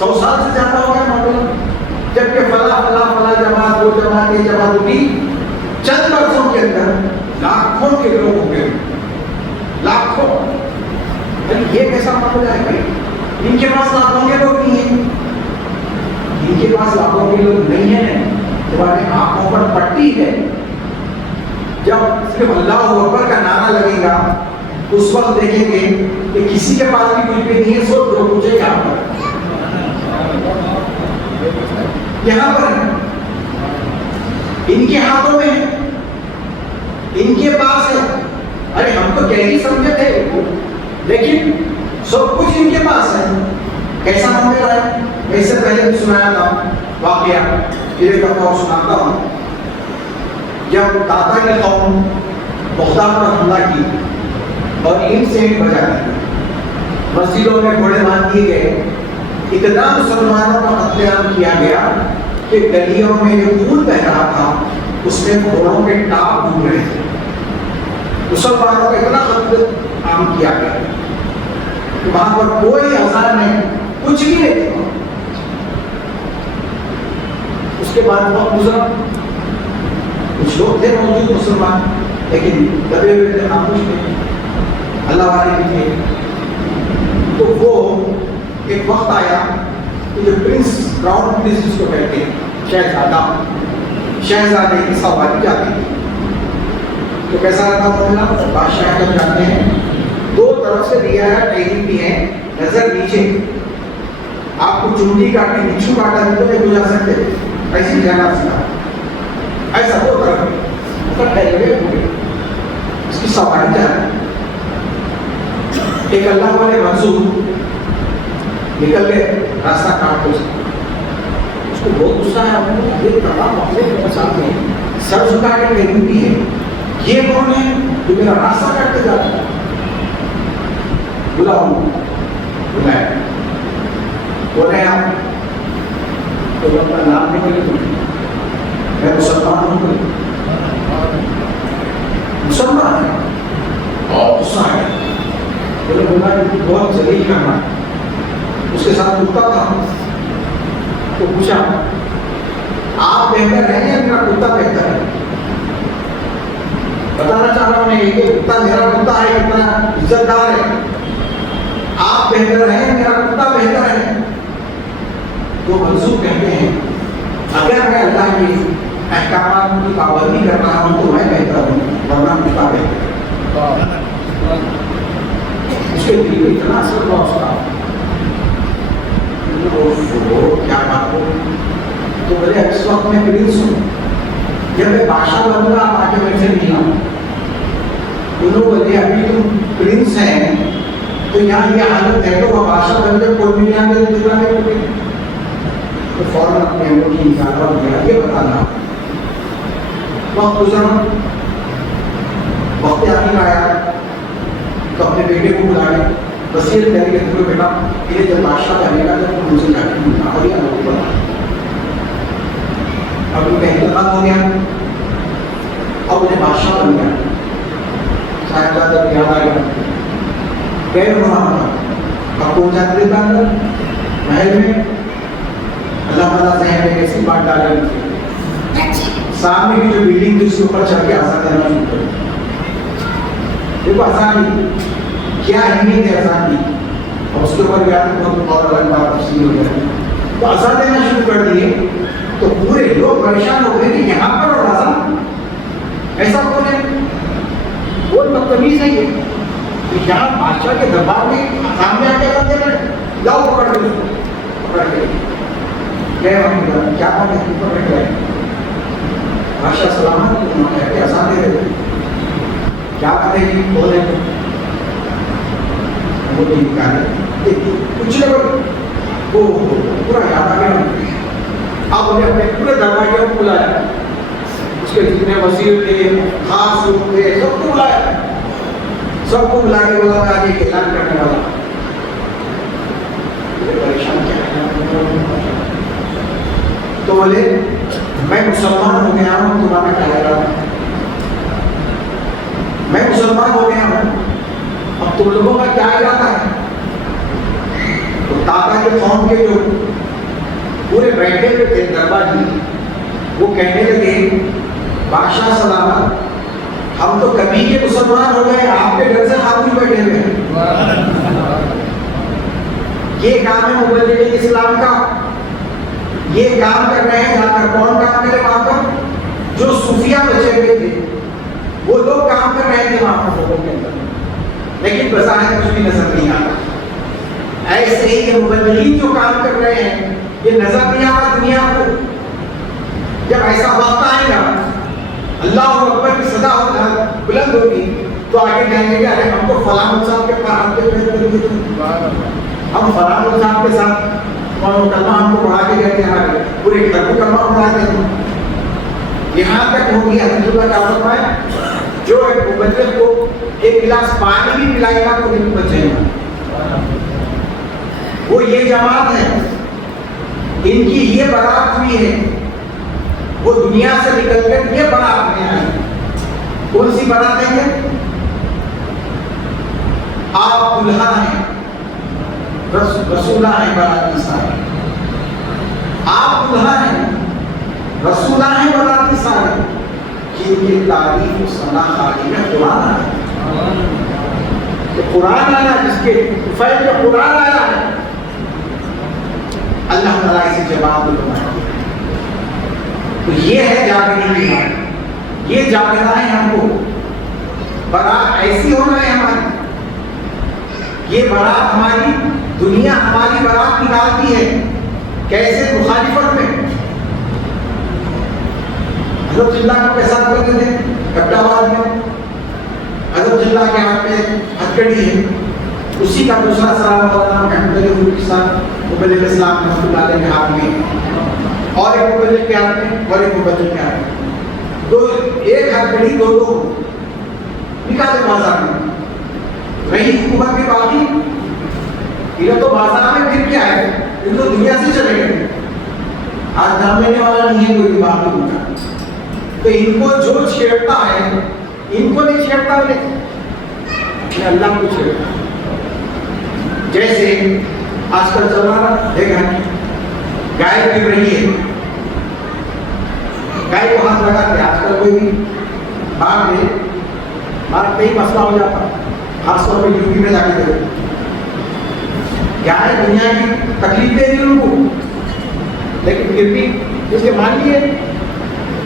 100 سال سے زیادہ ہو گیا معاملہ, جبکہ فلاں جماعت, وہ جماعت, یہ جماعت اٹھی, چند برسوں کے اندر لاکھوں کے لوگ ہو گئے, لاکھوں. یہ کیسا معاملہ ہے بھائی؟ ان کے پاس لاکھوں کے لوگ نہیں ہیں, ان کے پاس لاکھوں کے لوگ نہیں ہیں. تمہارے آنکھوں پر پٹی ہے. جب صرف اللہ اکبر کا نعرہ لگے گا اس وقت دیکھیں گے کہ کسی کے پاس بھی کچھ بھی نہیں ہے. سو جو پوچھے یہاں پر, یہاں پر ان کے ہاتھوں میں ہے, ان کے پاس ہے. ارے ہم تو کہہ ہی سمجھے تھے, لیکن سب کچھ ان کے پاس ہے. کیسا ہمیں رہا ہے؟ میں اس سے پہلے بھی سنایا تھا واقعہ, پھر ایک دفعہ سناتا ہوں. جب داتا کی قوم بغداد پر حملہ کی اور ان سے بجا دی, مسجدوں میں گھوڑے باندھ دیے گئے, اتنا مسلمانوں کا قتل عام کیا گیا کہ گلیوں میں جو خون بہ رہا تھا اس میں گھوڑوں کے ٹاپ ڈوب رہے تھے. مسلمانوں کا اتنا قتل عام کیا گیا کہ وہاں پر کوئی آزار نہیں, کچھ بھی نہیں تھا. اس کے بعد بہت گزرا, کچھ لوگ تھے موجود مسلمان, لیکن دبے ہوئے تھے, خاموش تھے, اللہ والے بھی تھے. تو وہ ایک وقت آیا کہ جو پرنس, کراؤن پرنس جس کو کہتے ہیں, شہزادہ, شہزادے کی سواری جاتی تھی. تو کیسا رہتا معاملہ؟ بادشاہ جب جاتے ہیں دو طرف سے رعایا ٹہری بھی ہیں, نظر نیچے. آپ کو چونٹی کاٹی, بچھو کاٹا نہیں تو نہیں گزار سکتے, ایسی جانا سکتا, ایسا دو طرف ٹہرے ہوئے ہوئے اس کی سواری جا رہی. ایک اللہ والے منصور نکل گئے, راستہ کاٹ دو. اس کو بہت غصہ ہے, یہ تمام اپنے ساتھ میں سر جھکا کے ٹہری بھی ہے, یہ کون ہے جو میرا راستہ کاٹتے جا رہا ہے؟ بلاؤ, بلایا. بولے آپ تو اپنا نام نکلے, میں مسلمان ہوں, مسلمان ہے. اور غصہ ہے, بولے بولا بہت ذلیل کرنا. اس کے ساتھ کتا تھا, تو پوچھا آپ بہتر ہیں یا میرا کتا بہتر ہے؟ بتانا چاہ رہا ہوں میں کہ کتا میرا کتا ہے کتنا عزت دار ہے، آپ بہتر ہیں میرا کتا بہتر ہے. تو منصوب کہتے ہیں اگر میں اللہ کی احکامات کی پابندی کر رہا ہوں تو میں بہتر ہوں، ورنہ کتا بہتر ہے. اس کے دل میں اتنا اثر ہوا اس کا، کیا بات ہو. تو بولے اس وقت میں پرنس ہوں، جب میں بادشاہ بنوں گا آپ آگے میرے سے ملنا. انہوں بولے ابھی تم پرنس ہیں تو یہاں یہ حالت ہے، تو وہ بادشاہ بن جب کوئی بھی یہاں دے تو فوراً اپنے ہم کی نکالا اور دیا یہ بتانا. وقت گزرا، وقت آخر آیا تو اپنے بیٹے کو بلا لیں، وصیت کری کہ تمہیں بیٹا یہ جب بادشاہ بنے گا جب مجھے جا کے ملنا اور یہ لوگ بنا. اب ان کا انتقال ہو گیا، اب انہیں بادشاہ بن گیا. صاحبزادہ کو یاد آ گیا، گئے وہاں اب کون جاتے تھا اندر محل میں. اللہ تعالیٰ ذہن میں ایسی بات ڈالیں سامنے کی جو بلڈنگ تھی اس کے اوپر چڑھ کے آزاد دینا شروع کر. دیکھو آسانی کیا اہمیت ہے آسان کی، اور اس کے اوپر بھی آپ کو بہت الگ بات تفصیل ہو جائے. تو آزاد دینا شروع کر دیے تو پورے لوگ پریشان ہو گئے کہ یہاں پر اور آزاد ایسا کون ہے، بہت بدتمیز ہے یہ کہ یہاں بادشاہ کے دربار میں سامنے آ کے آزاد دے رہے ہیں. جاؤ پکڑ کے پکڑ کے گئے وہاں کیا بات ہے پکڑ کے بادشاہ سلامت انہوں نے کہ آزاد دے رہے کیا کرے گی بولے وہ ٹھیک ہے کچھ لوگ وہ پورا یاد آ گیا. آپ انہیں اپنے پورے دروازے کو بلایا، اس کے جتنے وزیر تھے خاص لوگ تھے سب کو بلایا، سب کو بلا کے بولا تھا کہ اعلان کرنے والا پریشان کیا. تو بولے میں مسلمان ہو گیا ہوں، تمہارا کیا لگا میں مسلمان ہو گیا ہوں، اب تم لوگوں کا کیا ارادہ ہے. تو دادا کے قوم کے جو پورے بیٹھے ہوئے تھے درباری وہ کہنے لگے بادشاہ سلامت ہم تو کبھی کے مسلمان ہو گئے، آپ کے گھر سے خاموش بیٹھے ہوئے ہیں. یہ کام ہے مبلغ اسلام کا، یہ کام کر رہے ہیں. جا کر کون کام کرے وہاں پر؟ جو صوفیہ بچے ہوئے تھے وہ لوگ کام کر رہے تھے وہاں پر لوگوں کے اندر، لیکن بظاہر کچھ بھی نظر نہیں آتا. ایسے ہی یہ مبلغین جو کام کر رہے ہیں یہ نظر نہیں آتا دنیا کو. جب ایسا وقت آئے گا اللہ اکبر کی صدا بلند ہوگی تو آگے کہیں گے کہ ارے ہم کو فلاں صاحب کے پاس ہم فلاں صاحب کے ساتھ کلمہ ہم کو پڑھا کے گئے تھے، پورے گھر کو کلمہ پڑھا کے تھے. یہاں تک ہو گیا حضرت اللہ کیا فرمایا جو ایک مبلغ کو ایک گلاس پانی بھی پلائے گا تو نہیں بچے گا. وہ یہ جماعت ہے، ان کی یہ برات ہوئی ہے، وہ دنیا سے نکل کر یہ برات میں آئی. کون سی برات ہے یہ؟ آپ دلہا ہیں، رسولہ ہیں باراتی سارے. آپ دلہا ہیں، رسولہ ہیں باراتی سارے. جن کی تعریف و ثنا خالی میں قرآن آیا. تو قرآن آیا جس کے فیض میں قرآن آیا ہے، اللہ تعالیٰ اسی جواب کو بنایا. تو یہ ہے جاگنے کی بات، یہ جاگنا ہے ہم کو. برات ایسی ہونا ہے ہماری، یہ برات ہماری دنیا ہماری برات نکالتی ہے. کیسے؟ مخالفت میں. حضرت اللہ کو کیسا کرتے تھے کپڑا آباد میں؟ حضرت اللہ کے ہاتھ میں ہتھکڑی ہے، اسی کا دوسرا سلام مولانا محمد علی گل کے ساتھ مبلغ اسلام رحمۃ اللہ علیہ کے ہاتھ میں، اور ایک مبلغ کے ہاتھ میں اور ایک مبلغ کے ہاتھ میں. دو ایک ہتھکڑی دو نکالے بازار میں. رہی حکومت کی باقی یہ تو بازار میں پھر کیا ہے، یہ تو دنیا سے چلے گئے. آج نام لینے والا نہیں ہے کوئی بات نہیں ہوتا. تو ان کو جو چھیڑتا ہے ان کو نہیں چھیڑتا، یہ اللہ کو چھیڑتا. جیسے آج کل چل رہا دیکھا گائے گر رہی ہے، گائے کو ہاتھ لگاتے. آج کل کوئی بھی باغ میں ہمارا کئی مسئلہ ہو جاتا، خاص طور پہ یو پی میں جا کے دیکھو کیا ہے، دنیا کی تکلیف دے دی ان کو، لیکن پھر بھی اس کے مان لیے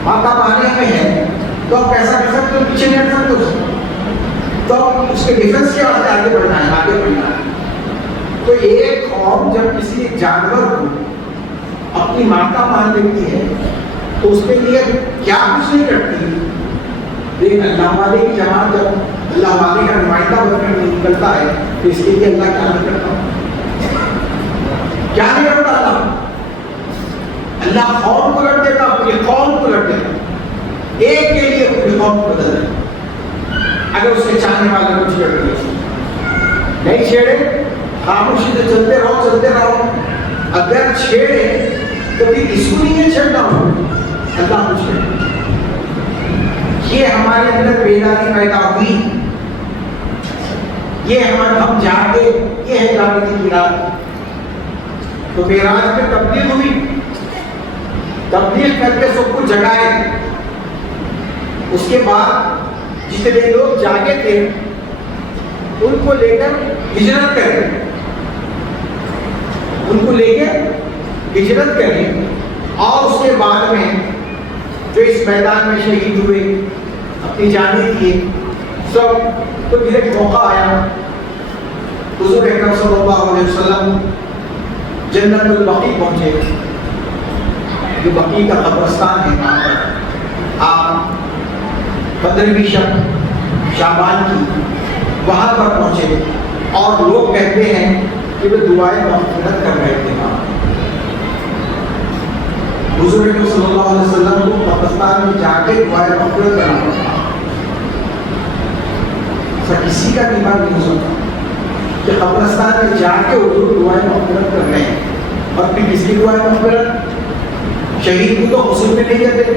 ماں باپ آنے میں ہے تو آپ کیسا کر سکتے ہو، پیچھے نہیں ہٹ سکتے اس کو، تو اس کے ڈیفنس کے واسطے آگے بڑھنا ہے، آگے بڑھنا ہے۔ تو ایک قوم جب کسی جانور کو اپنی ماں کا مان لیتی ہے تو اس کے لیے کیا کچھ نہیں کرتی، لیکن اللہ والے کی جماعت جب اللہ والے کا نمائندہ بن کر نکلتا ہے تو اس کے لیے اللہ کیا نہیں کرتا، کیا نہیں کرتا اللہ قوم کو لٹ دیتا، پوری قوم کو لٹ دیتا، ایک کے لیے پوری قوم کو بدل دیتا اگر اس کے چاہنے والے کو چھیڑ دیا، نہیں چھیڑے خاموشی سے چلتے رہو، اگر چھیڑے تو پھر اس کو نہیں چھیڑنا ہو، اللہ کو چھیڑے۔ یہ ہمارے اندر بیداری پیدا ہوئی، یہ ہم جاگے، یہ ہے دعوت کی رات۔ تو معراج میں تبلیغ ہوئی، تبلیغ کر کے سب کو جگائے، اس کے بعد جتنے لوگ جاگے تھے ان کو لے کر ہجرت کریں، ان کو لے کے ہجرت کریں، اور اس کے بعد میں جو اس میدان میں شہید ہوئے، اپنی جانیں دیے سب، تو پھر ایک موقع آیا، حضور اکرم صلی اللہ علیہ وسلم جنت البقیع پہنچے، جو بقیع کا قبرستان ہے، وہاں پر آپ 15ویں شب شعبان کی وہاں پر پہنچے، اور لوگ کہتے ہیں کہ وہ دعائیں مغفرت کر رہے تھے وہاں۔ حضور اکرم صلی اللہ علیہ وسلم کو قبرستان میں جا کے دعائیں مغفرت کرنا پڑتا، کسی کا ایمان نہیں ہو سکتا کہ قبرستان میں جا کے حضور دعائیں مغفرت کر رہے ہیں، اور پھر کس کی دعائیں مغفرت؟ شہید کو تو غسل میں نہیں دیتے،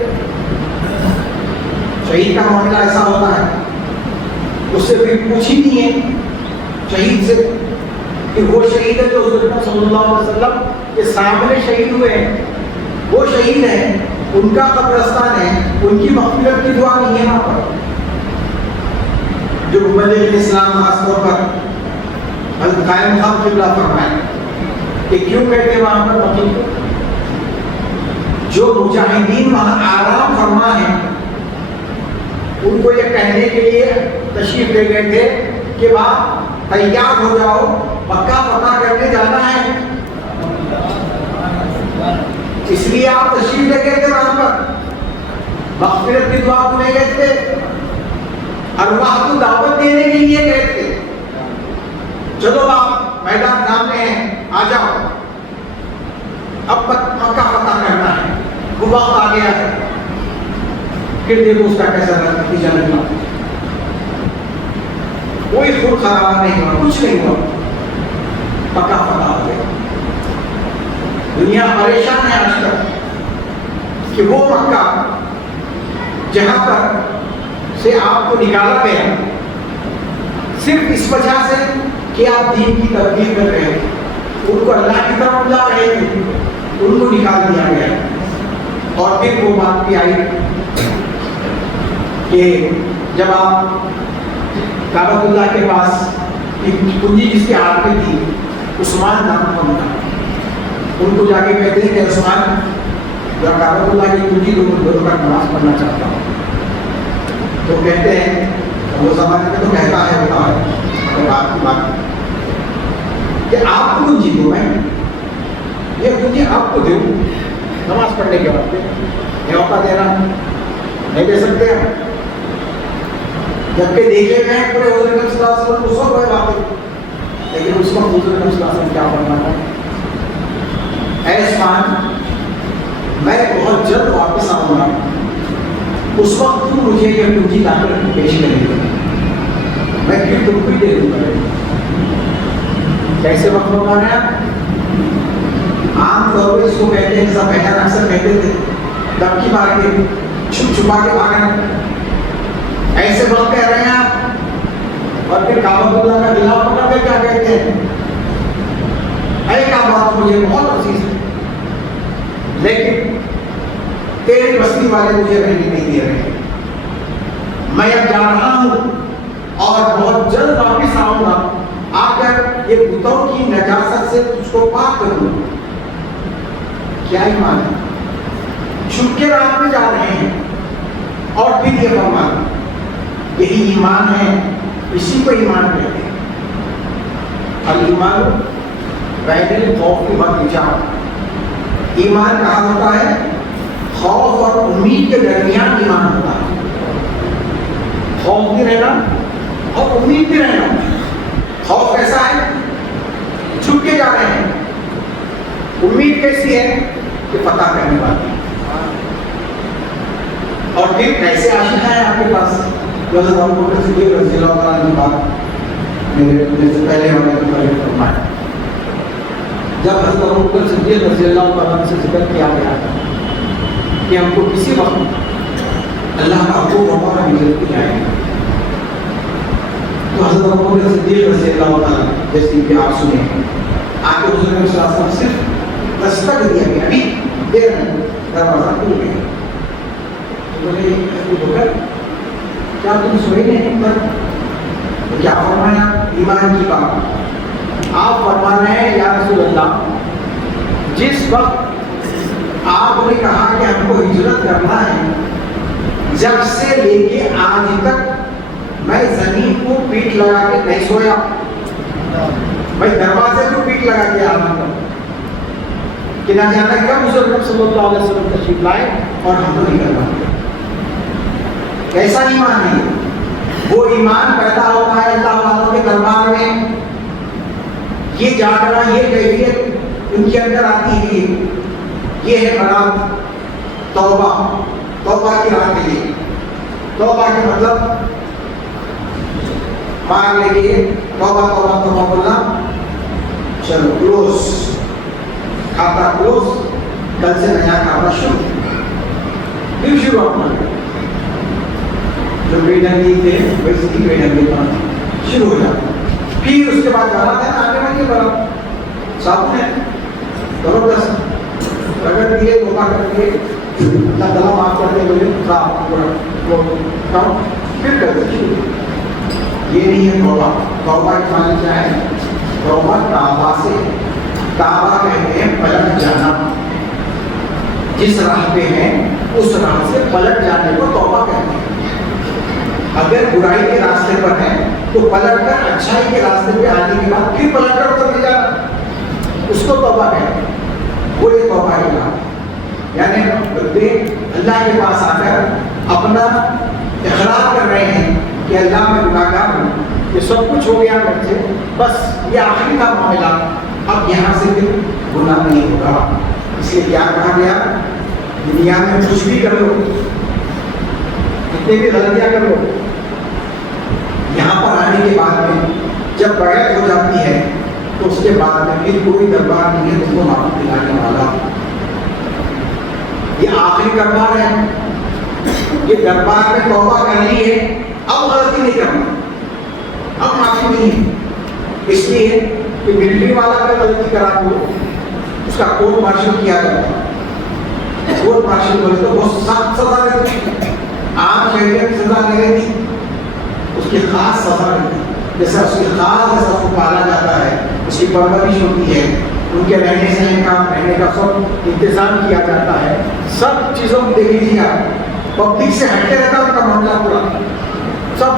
شہید کا معاملہ ایسا ہوتا ہے اس سے پھر پوچھ ہی نہیں ہے شہید سے کہ وہ شہید ہے جو حضور صلی اللہ علیہ وسلم کے سامنے شہید ہوئے ہیں، وہ شہید ہیں، ان کا قبرستان ہے، ان کی مغفرت کی دعا نہیں ہے وہاں پر۔ جو مبلغ اسلام خاص طور پر حضرت قائم مقام قبلہ فرمائے کہ کیوں کہتے ہیں وہاں پر بقیع کو؟ جو مجاہدین وہاں آرام فرما ہیں ان کو یہ کہنے کے لیے تشریف لے گئے تھے کہ آپ تیار ہو جاؤ، مکہ فتح کرنے جانا ہے، اس لیے آپ تشریف لے گئے تھے وہاں پر، مغفرت کی دعا کو لے گئے تھے، ارواح کو دعوت دینے کے لیے گئے تھے، چلو آپ میدان سامنے ہیں، آ جاؤ، اب مکہ فتح کرنا ہے، وہ وقت آ گیا ہے۔ پھر دیکھو اس کا کیسا نتیجہ نکلا، کوئی خون خرابہ نہیں ہوا، کچھ نہیں ہوا، مکہ فتح ہو گیا۔ دنیا پریشان ہے آج تک کہ وہ مکہ جہاں پر سے آپ کو نکالا گیا صرف اس وجہ سے کہ آپ دین کی تبلیغ کر رہے ہیں، ان کو اللہ کی طرف بلا رہے تھے، ان کو نکال دیا گیا۔ اور پھر وہ بات بھی آئی کہ جب آپ کعبۃ اللہ کے پاس کنجی جس کے ہاتھ میں تھی، عثمان نام کا بندہ، ان کو جا کے کہتے ہیں کہ عثمان جب کعبۃ اللہ کی کنجی دونوں کا نماز پڑھنا چاہتا ہوں، تو کہتے ہیں وہ زمانے میں تو کہتا ہے ہوتا ہے آپ کی بات کہ آپ کو کنجی دوں، میں یہ کنجی آپ کو دوں نماز پڑھنے کے وقت، نیوتا دینا نہیں دے سکتے ہم، جبکہ دیکھے گئے پورے حضور اکرم صلی اللہ علیہ وسلم کو سب ہوئے واقعی، لیکن اس وقت حضور اکرم صلی اللہ علیہ وسلم کیا فرمانا تھا؟ اے عثمان، میں بہت جلد واپس آؤں گا، اس وقت تم مجھے یہ کنجی لا کر پیش کرے گا، میں پھر تم کو دے دوں گا۔ کیسے وقت بتانا ہے؟ عام طور پر اس کو کہتے ہیں، جیسا پہچان اکثر کہتے تھے دبکی مار کے چھپ چھپا کے بھاگنا، ایسے وقت کہہ رہے ہیں آپ، اور پھر کعبۃ اللہ کا خلاف پکڑ کے کیا کہتے ہیں؟ اے کعبہ مجھے بہت عزیز ہے، لیکن تیری بستی والے مجھے رہنے نہیں دے رہے، میں اب جا رہا ہوں، اور بہت جلد واپس آؤں گا، آ کر یہ بتوں کی نجاست سے تجھ کو پاک کروں گا۔ کیا ایمان ہے؟ چھپ کے رات میں جا رہے ہیں اور پھر یہ فرمان، یہی ایمان ہے، اسی کو ایمان کہتے ہیں۔ الایمان بین الخوف والرجاء، ایمان کہا ہوتا ہے خوف اور امید کے درمیان ایمان ہوتا ہے۔ خوف بھی رہنا اور امید بھی رہنا۔ خوف ایسا ہے چھپ کے جا رہے ہیں، امید کیسی ہے کہ فتح کرنے والی ہے۔ اور پھر کیسے عاشق ہے آپ کے پاس؟ حضرت ابو بکر صدیق رضی اللہ تعالیٰ عنہ بات میرے سے پہلے ہم نے فرمایا، جب حضرت ابو بکر صدیق رضی اللہ تعالیٰ عنہ سے ذکر کیا گیا کہ ہم کو کسی وقت اللہ کا حکم ہوگا ہم ہجرت پہ جائیں گے، تو حضرت ابو بکر صدیق رضی اللہ تعالیٰ جیسے کہ آپ سنیں آ کے حضور صلی اللہ علیہ وسلم صرف دستک دیا کہ ابھی دیر میں دروازہ کھل گیا۔ بولے ابو بکر کیا تم سوئے نہیں پر؟ کیا فرمایا؟ ایمان کی بات آپ فرما رہے ہیں یا رسول اللہ، جس وقت آپ نے کہا کہ ہم کو ہجرت کرنا ہے، جب سے لے کے آج تک میں زمین کو پیٹ لگا کے نہیں سویا، میں دروازے کو پیٹ لگا کے آنا کہ نہ جانا کب حضور صلی اللہ علیہ وسلم تشریف لائے اور ہم کو نہیں کرنا۔ کیسا ایمان ہے؟ وہ ایمان پیدا ہوتا ہے اللہ والوں کے دربار میں، یہ جاگنا، یہ کیفیت ان کے اندر آتی ہے۔ یہ ہے مراد توبہ، توبہ کی راہ کے لیے۔ توبہ کے مطلب مان لے کے توبہ توبہ توبہ بولنا، چلو کلوز، کھاتا کلوز، کل سے نیا کھاتا شروع، پھر شروع اپنا جو بے ڈنگی تھے ویسے ہی بے ڈنگی شروع ہو جاتا۔ پھر اس کے بعد بنا تھا آگے بڑھ کے بنا صابن ہے زبردست رگڑ دیے، دھوکا کر دیے، اللہ تعالیٰ معاف کر دے، مجھے پھر کر دے۔ یہ نہیں ہے توبہ۔ توبہ کے معنی کیا ہے؟ توبہ توبہ سے، توبہ کہتے ہیں پلٹ جانا، جس راہ پہ ہیں اس راہ سے پلٹ جانے کو توبہ کہتے ہیں۔ اگر برائی کے راستے پر ہے تو پلٹ کر اچھائی کے راستے پہ آنے کے بعد پھر پلٹ کر ادھر جانا، اس کو توبہ کہتے ہیں۔ وہ یہ توبہ ہے، یعنی بندے اللہ کے پاس آ کر اپنا اقرار کر رہے ہیں کہ اللہ میں گناہگار ہوں، یہ سب کچھ ہو گیا مجھ سے، بس یہ آخری کا معاملہ، اب یہاں سے پھر گناہ نہیں ہوگا۔ اس لیے کیا کہا گیا؟ دنیا میں کچھ بھی کر لو، کتنی بھی غلطیاں کر لو، یہاں پر آنے کے بعد میں جب بیعت ہو جاتی ہے تو اس کے بعد میں پھر کوئی دربار نہیں ہے تم کو معافی دلانے والا۔ یہ آخری دربار ہے، یہ دربار میں توبہ کر لی ہے، اب غلطی نہیں کرنا، اب معافی نہیں ہے۔ اس لیے کہ ملٹری والا اگر غلطی کرا تو اس کا کورٹ مارشل کیا جاتا ہے، کورٹ مارشل بولے تو بہت سخت سزا دیتے، عام شہریت سزا نہیں رہتی، اس کی خاص سزا رہتی ہے۔ جیسا اس کی خاص جیسا اس کو پالا جاتا ہے، اس کی پرورش ہوتی ہے، ان کے رہنے سہنے کا رہنے کا سب انتظام کیا جاتا ہے، سب چیزوں کو دیکھ لیجیے آپ، پبلک سے ہٹ کے رہتا ہے ان کا معاملہ پورا سب،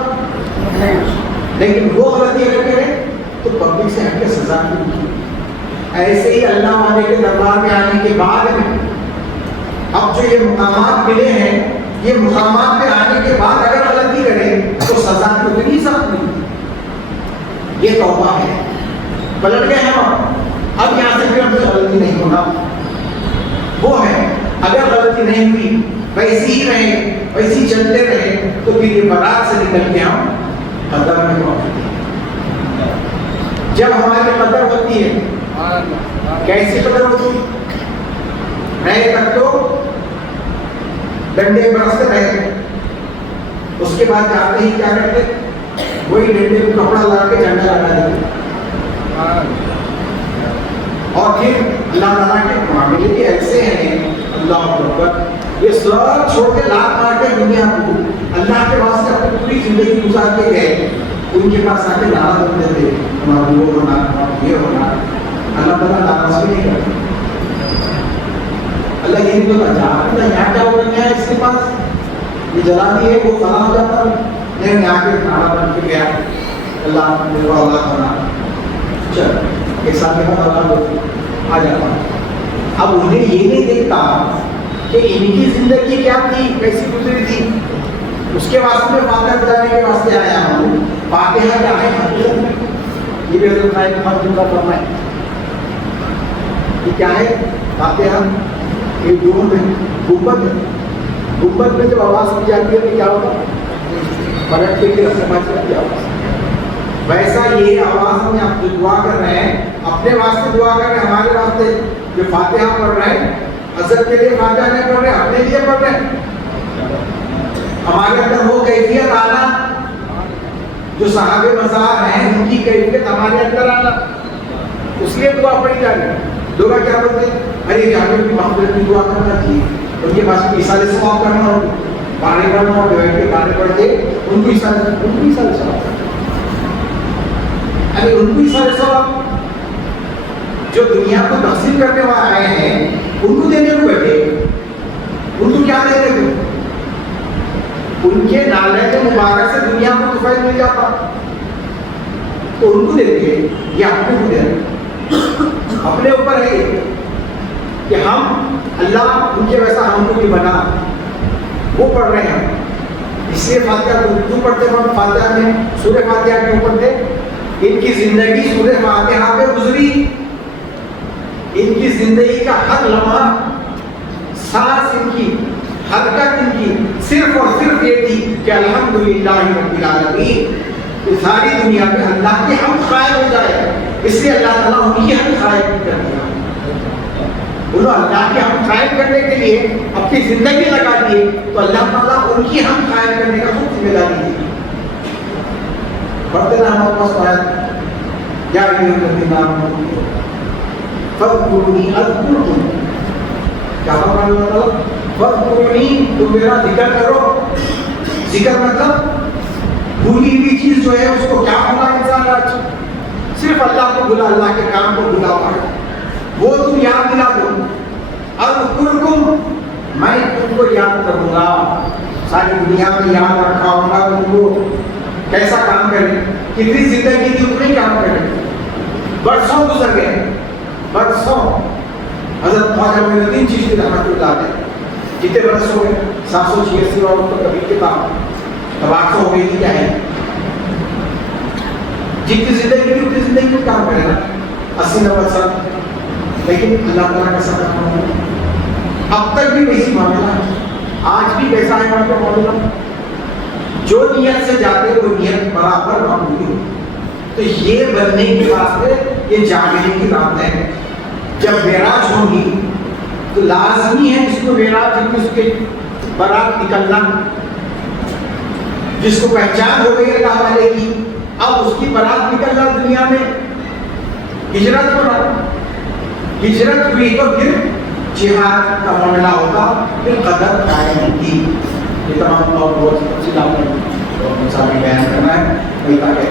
لیکن وہ غلطی اگر کرے تو پبلک سے ہٹ کے سزا نہیں۔ ایسے ہی اللہ والے کے دربار میں آنے کے بعد میں اب جو یہ مقامات ملے ہیں، یہ مقامات میں آنے کے بعد اگر غلطی کرے تو سزا اتنی سخت نہیں۔ یہ توبہ ہے، پلٹ گئے ہم، اب یہاں سے پھر ہم سے غلطی نہیں ہونا۔ وہ ہے اگر غلطی نہیں ہوئی ویسی ہی رہے، ویسی چلتے رہے تو پھر یہ برات سے نکل کے ہم قدر میں ہوتے ہیں۔ جب ہماری قدر ہوتی ہے، کیسی قدر ہوتی ہے؟ رہے تک تو ڈنڈے برستے رہے، اس کے بعد جاتے ہی کیا کرتے؟ وہی ڈنڈے کو کپڑا لگا کے جھنڈا لگا دیتے، اور پھر اللہ تعالیٰ کے معاملے بھی ایسے ہیں، اللہ اکبر، یہ سب چھوڑ کے لات مار کے دنیا کو اللہ کے واسطے اپنی پوری زندگی گزار کے گئے، ان کے پاس آ کے ناراض ہوتے تھے، ہمارا وہ ہونا، یہ ہونا، اللہ تعالیٰ ناراض بھی نہیں کرتا۔ اللہ یہ نہیں بتا جا یہاں کیا ہو رہا ہے، اس کے پاس یہ جلا دی ہے وہ فنا ہو جاتا ہے، نہیں آ کے نارا بن کے گیا، اللہ میرا اولاد بنا، چل ایک سال کے بعد اولاد ہوتی آ جاتا ہے۔ اب انہیں یہ نہیں دیکھتا کہ ان کی زندگی کیا تھی، کیسی گزری تھی، اس کے واسطے میں فاتحہ بجانے کے واسطے آیا ہوں۔ فاتحہ کیا ہے حقیقت میں، یہ بھی حضرت صاحب محمد کا فرمان ہے، یہ کیا ہے فاتحہ؟ یہ گنبد ہے، گنبد میں جب آواز کی جاتی ہے تو کیا ہوتا ہے، پلٹ کے کی آواز، ویسا یہ آواز میں آپ جو دعا کر رہے ہیں اپنے واسطے دعا کر رہے ہیں، ہمارے واسطے جو فاتحہ پڑھ رہے ہیں حضرت کے لیے فاتحہ نہیں پڑھ رہے، اپنے لیے پڑھ رہے ہیں۔ ہمارے اندر وہ کیفیت آنا جو صاحب مزار ہیں ان کی کیفیت ہمارے اندر آنا، اس لیے دعا پڑھی جا رہی ہے۔ لوگ کیا بولتے ہیں، ارے جانور کی مغفرت کی دعا کرنا چاہیے، ان کے پاس مثال ثواب کرنا ہو، گانے کرنا ہو، بیٹھ کے گانے پڑھ کے ان کو مثال ثواب، ارے ان کو مثال ثواب جو دنیا کو تقسیم کرنے والے آئے ہیں ان کو دینے کو بیٹھے، ان کو کیا دے رہے تھے، ان کے نالے کے مبارک سے دنیا کو طفیل مل جاتا تو ان کو دیتے، یہ اپنے کو دے رہے، اپنے اوپر ہے کہ ہم اللہ ان کے ویسا ہم کو بھی بنا، وہ پڑھ رہے ہیں۔ اس لیے فاتحہ کیوں پڑھتے ہیں؟ فاتحہ میں سورہ فاتحہ کیوں پڑھتے؟ ان کی زندگی سورہ فاتحہ پہ گزری، ان کی زندگی کا ہر لمحہ، سانس ان کی، حرکت ان کی صرف اور صرف یہ تھی کہ الحمدللہ رب العالمین، کہ ساری دنیا میں اللہ کی حمد قائم ہو جائے، اس لیے اللہ تعالیٰ ان کی حمد قائم کر دیا، انہوں اللہ کی حمد قائم کرنے کے لیے اپنی زندگی لگا دیے، تو اللہ تعالیٰ ان کی حمد قائم کرنے کا خود ذمہ داری دی۔ پڑھتے نا ہمارے پاس آیت، یا ایھا الذین آمنوا فاذکرونی اذکرکم، کیا فرمایا اللہ تعالیٰ؟ فاذکرونی، تم میرا ذکر کرو، ذکر مطلب بھولی ہوئی چیز جو ہے اس کو کیا بھولا انسان آج، صرف اللہ کو بھولا، اللہ کے کام کو بھولا ہوا ہے، وہ تم یاد دلا دو، اذکرکم، میں تم کو یاد کروں گا، ساری دنیا میں یاد رکھا ہوں گا تم کو، کیسا کام کریں، کتنی زندگی تھی اتنے کام کریں، برسوں گزر گئے، برسوں۔ حضرت خواجہ معین الدین چشتی رحمۃ اللہ علیہ کتنے برس ہو گئے؟ 786 اور تو کبھی کتاب اب 800 ہو گئی تھی، کیا ہے جتنی زندگی کی اتنی زندگی میں کام کرے نا، 80-90 سال، لیکن اللہ تعالیٰ کا ساتھ رکھنا، اب تک بھی ویسی معاملہ ہے، آج بھی ویسا ہے ہمارا معاملہ، جو نیت سے جاتے وہ نیت برابر معمولی ہو۔ تو یہ بننے کے واسطے یہ جاگنے کی رات ہے، جب معراج ہوگی تو لازمی ہے جس کو معراج، اس کے برات نکلنا، جس کو پہچان ہو گئی اللہ والے کی، اب اس کی برات نکلنا دنیا میں، ہجرت ہونا، ہجرت ہوئی تو پھر جہاد کا معاملہ ہوگا، پھر قدر قائم ہوگی۔ یہ تمام اور بہت سی باتیں بیان کرنا ہے، وہی تاکہ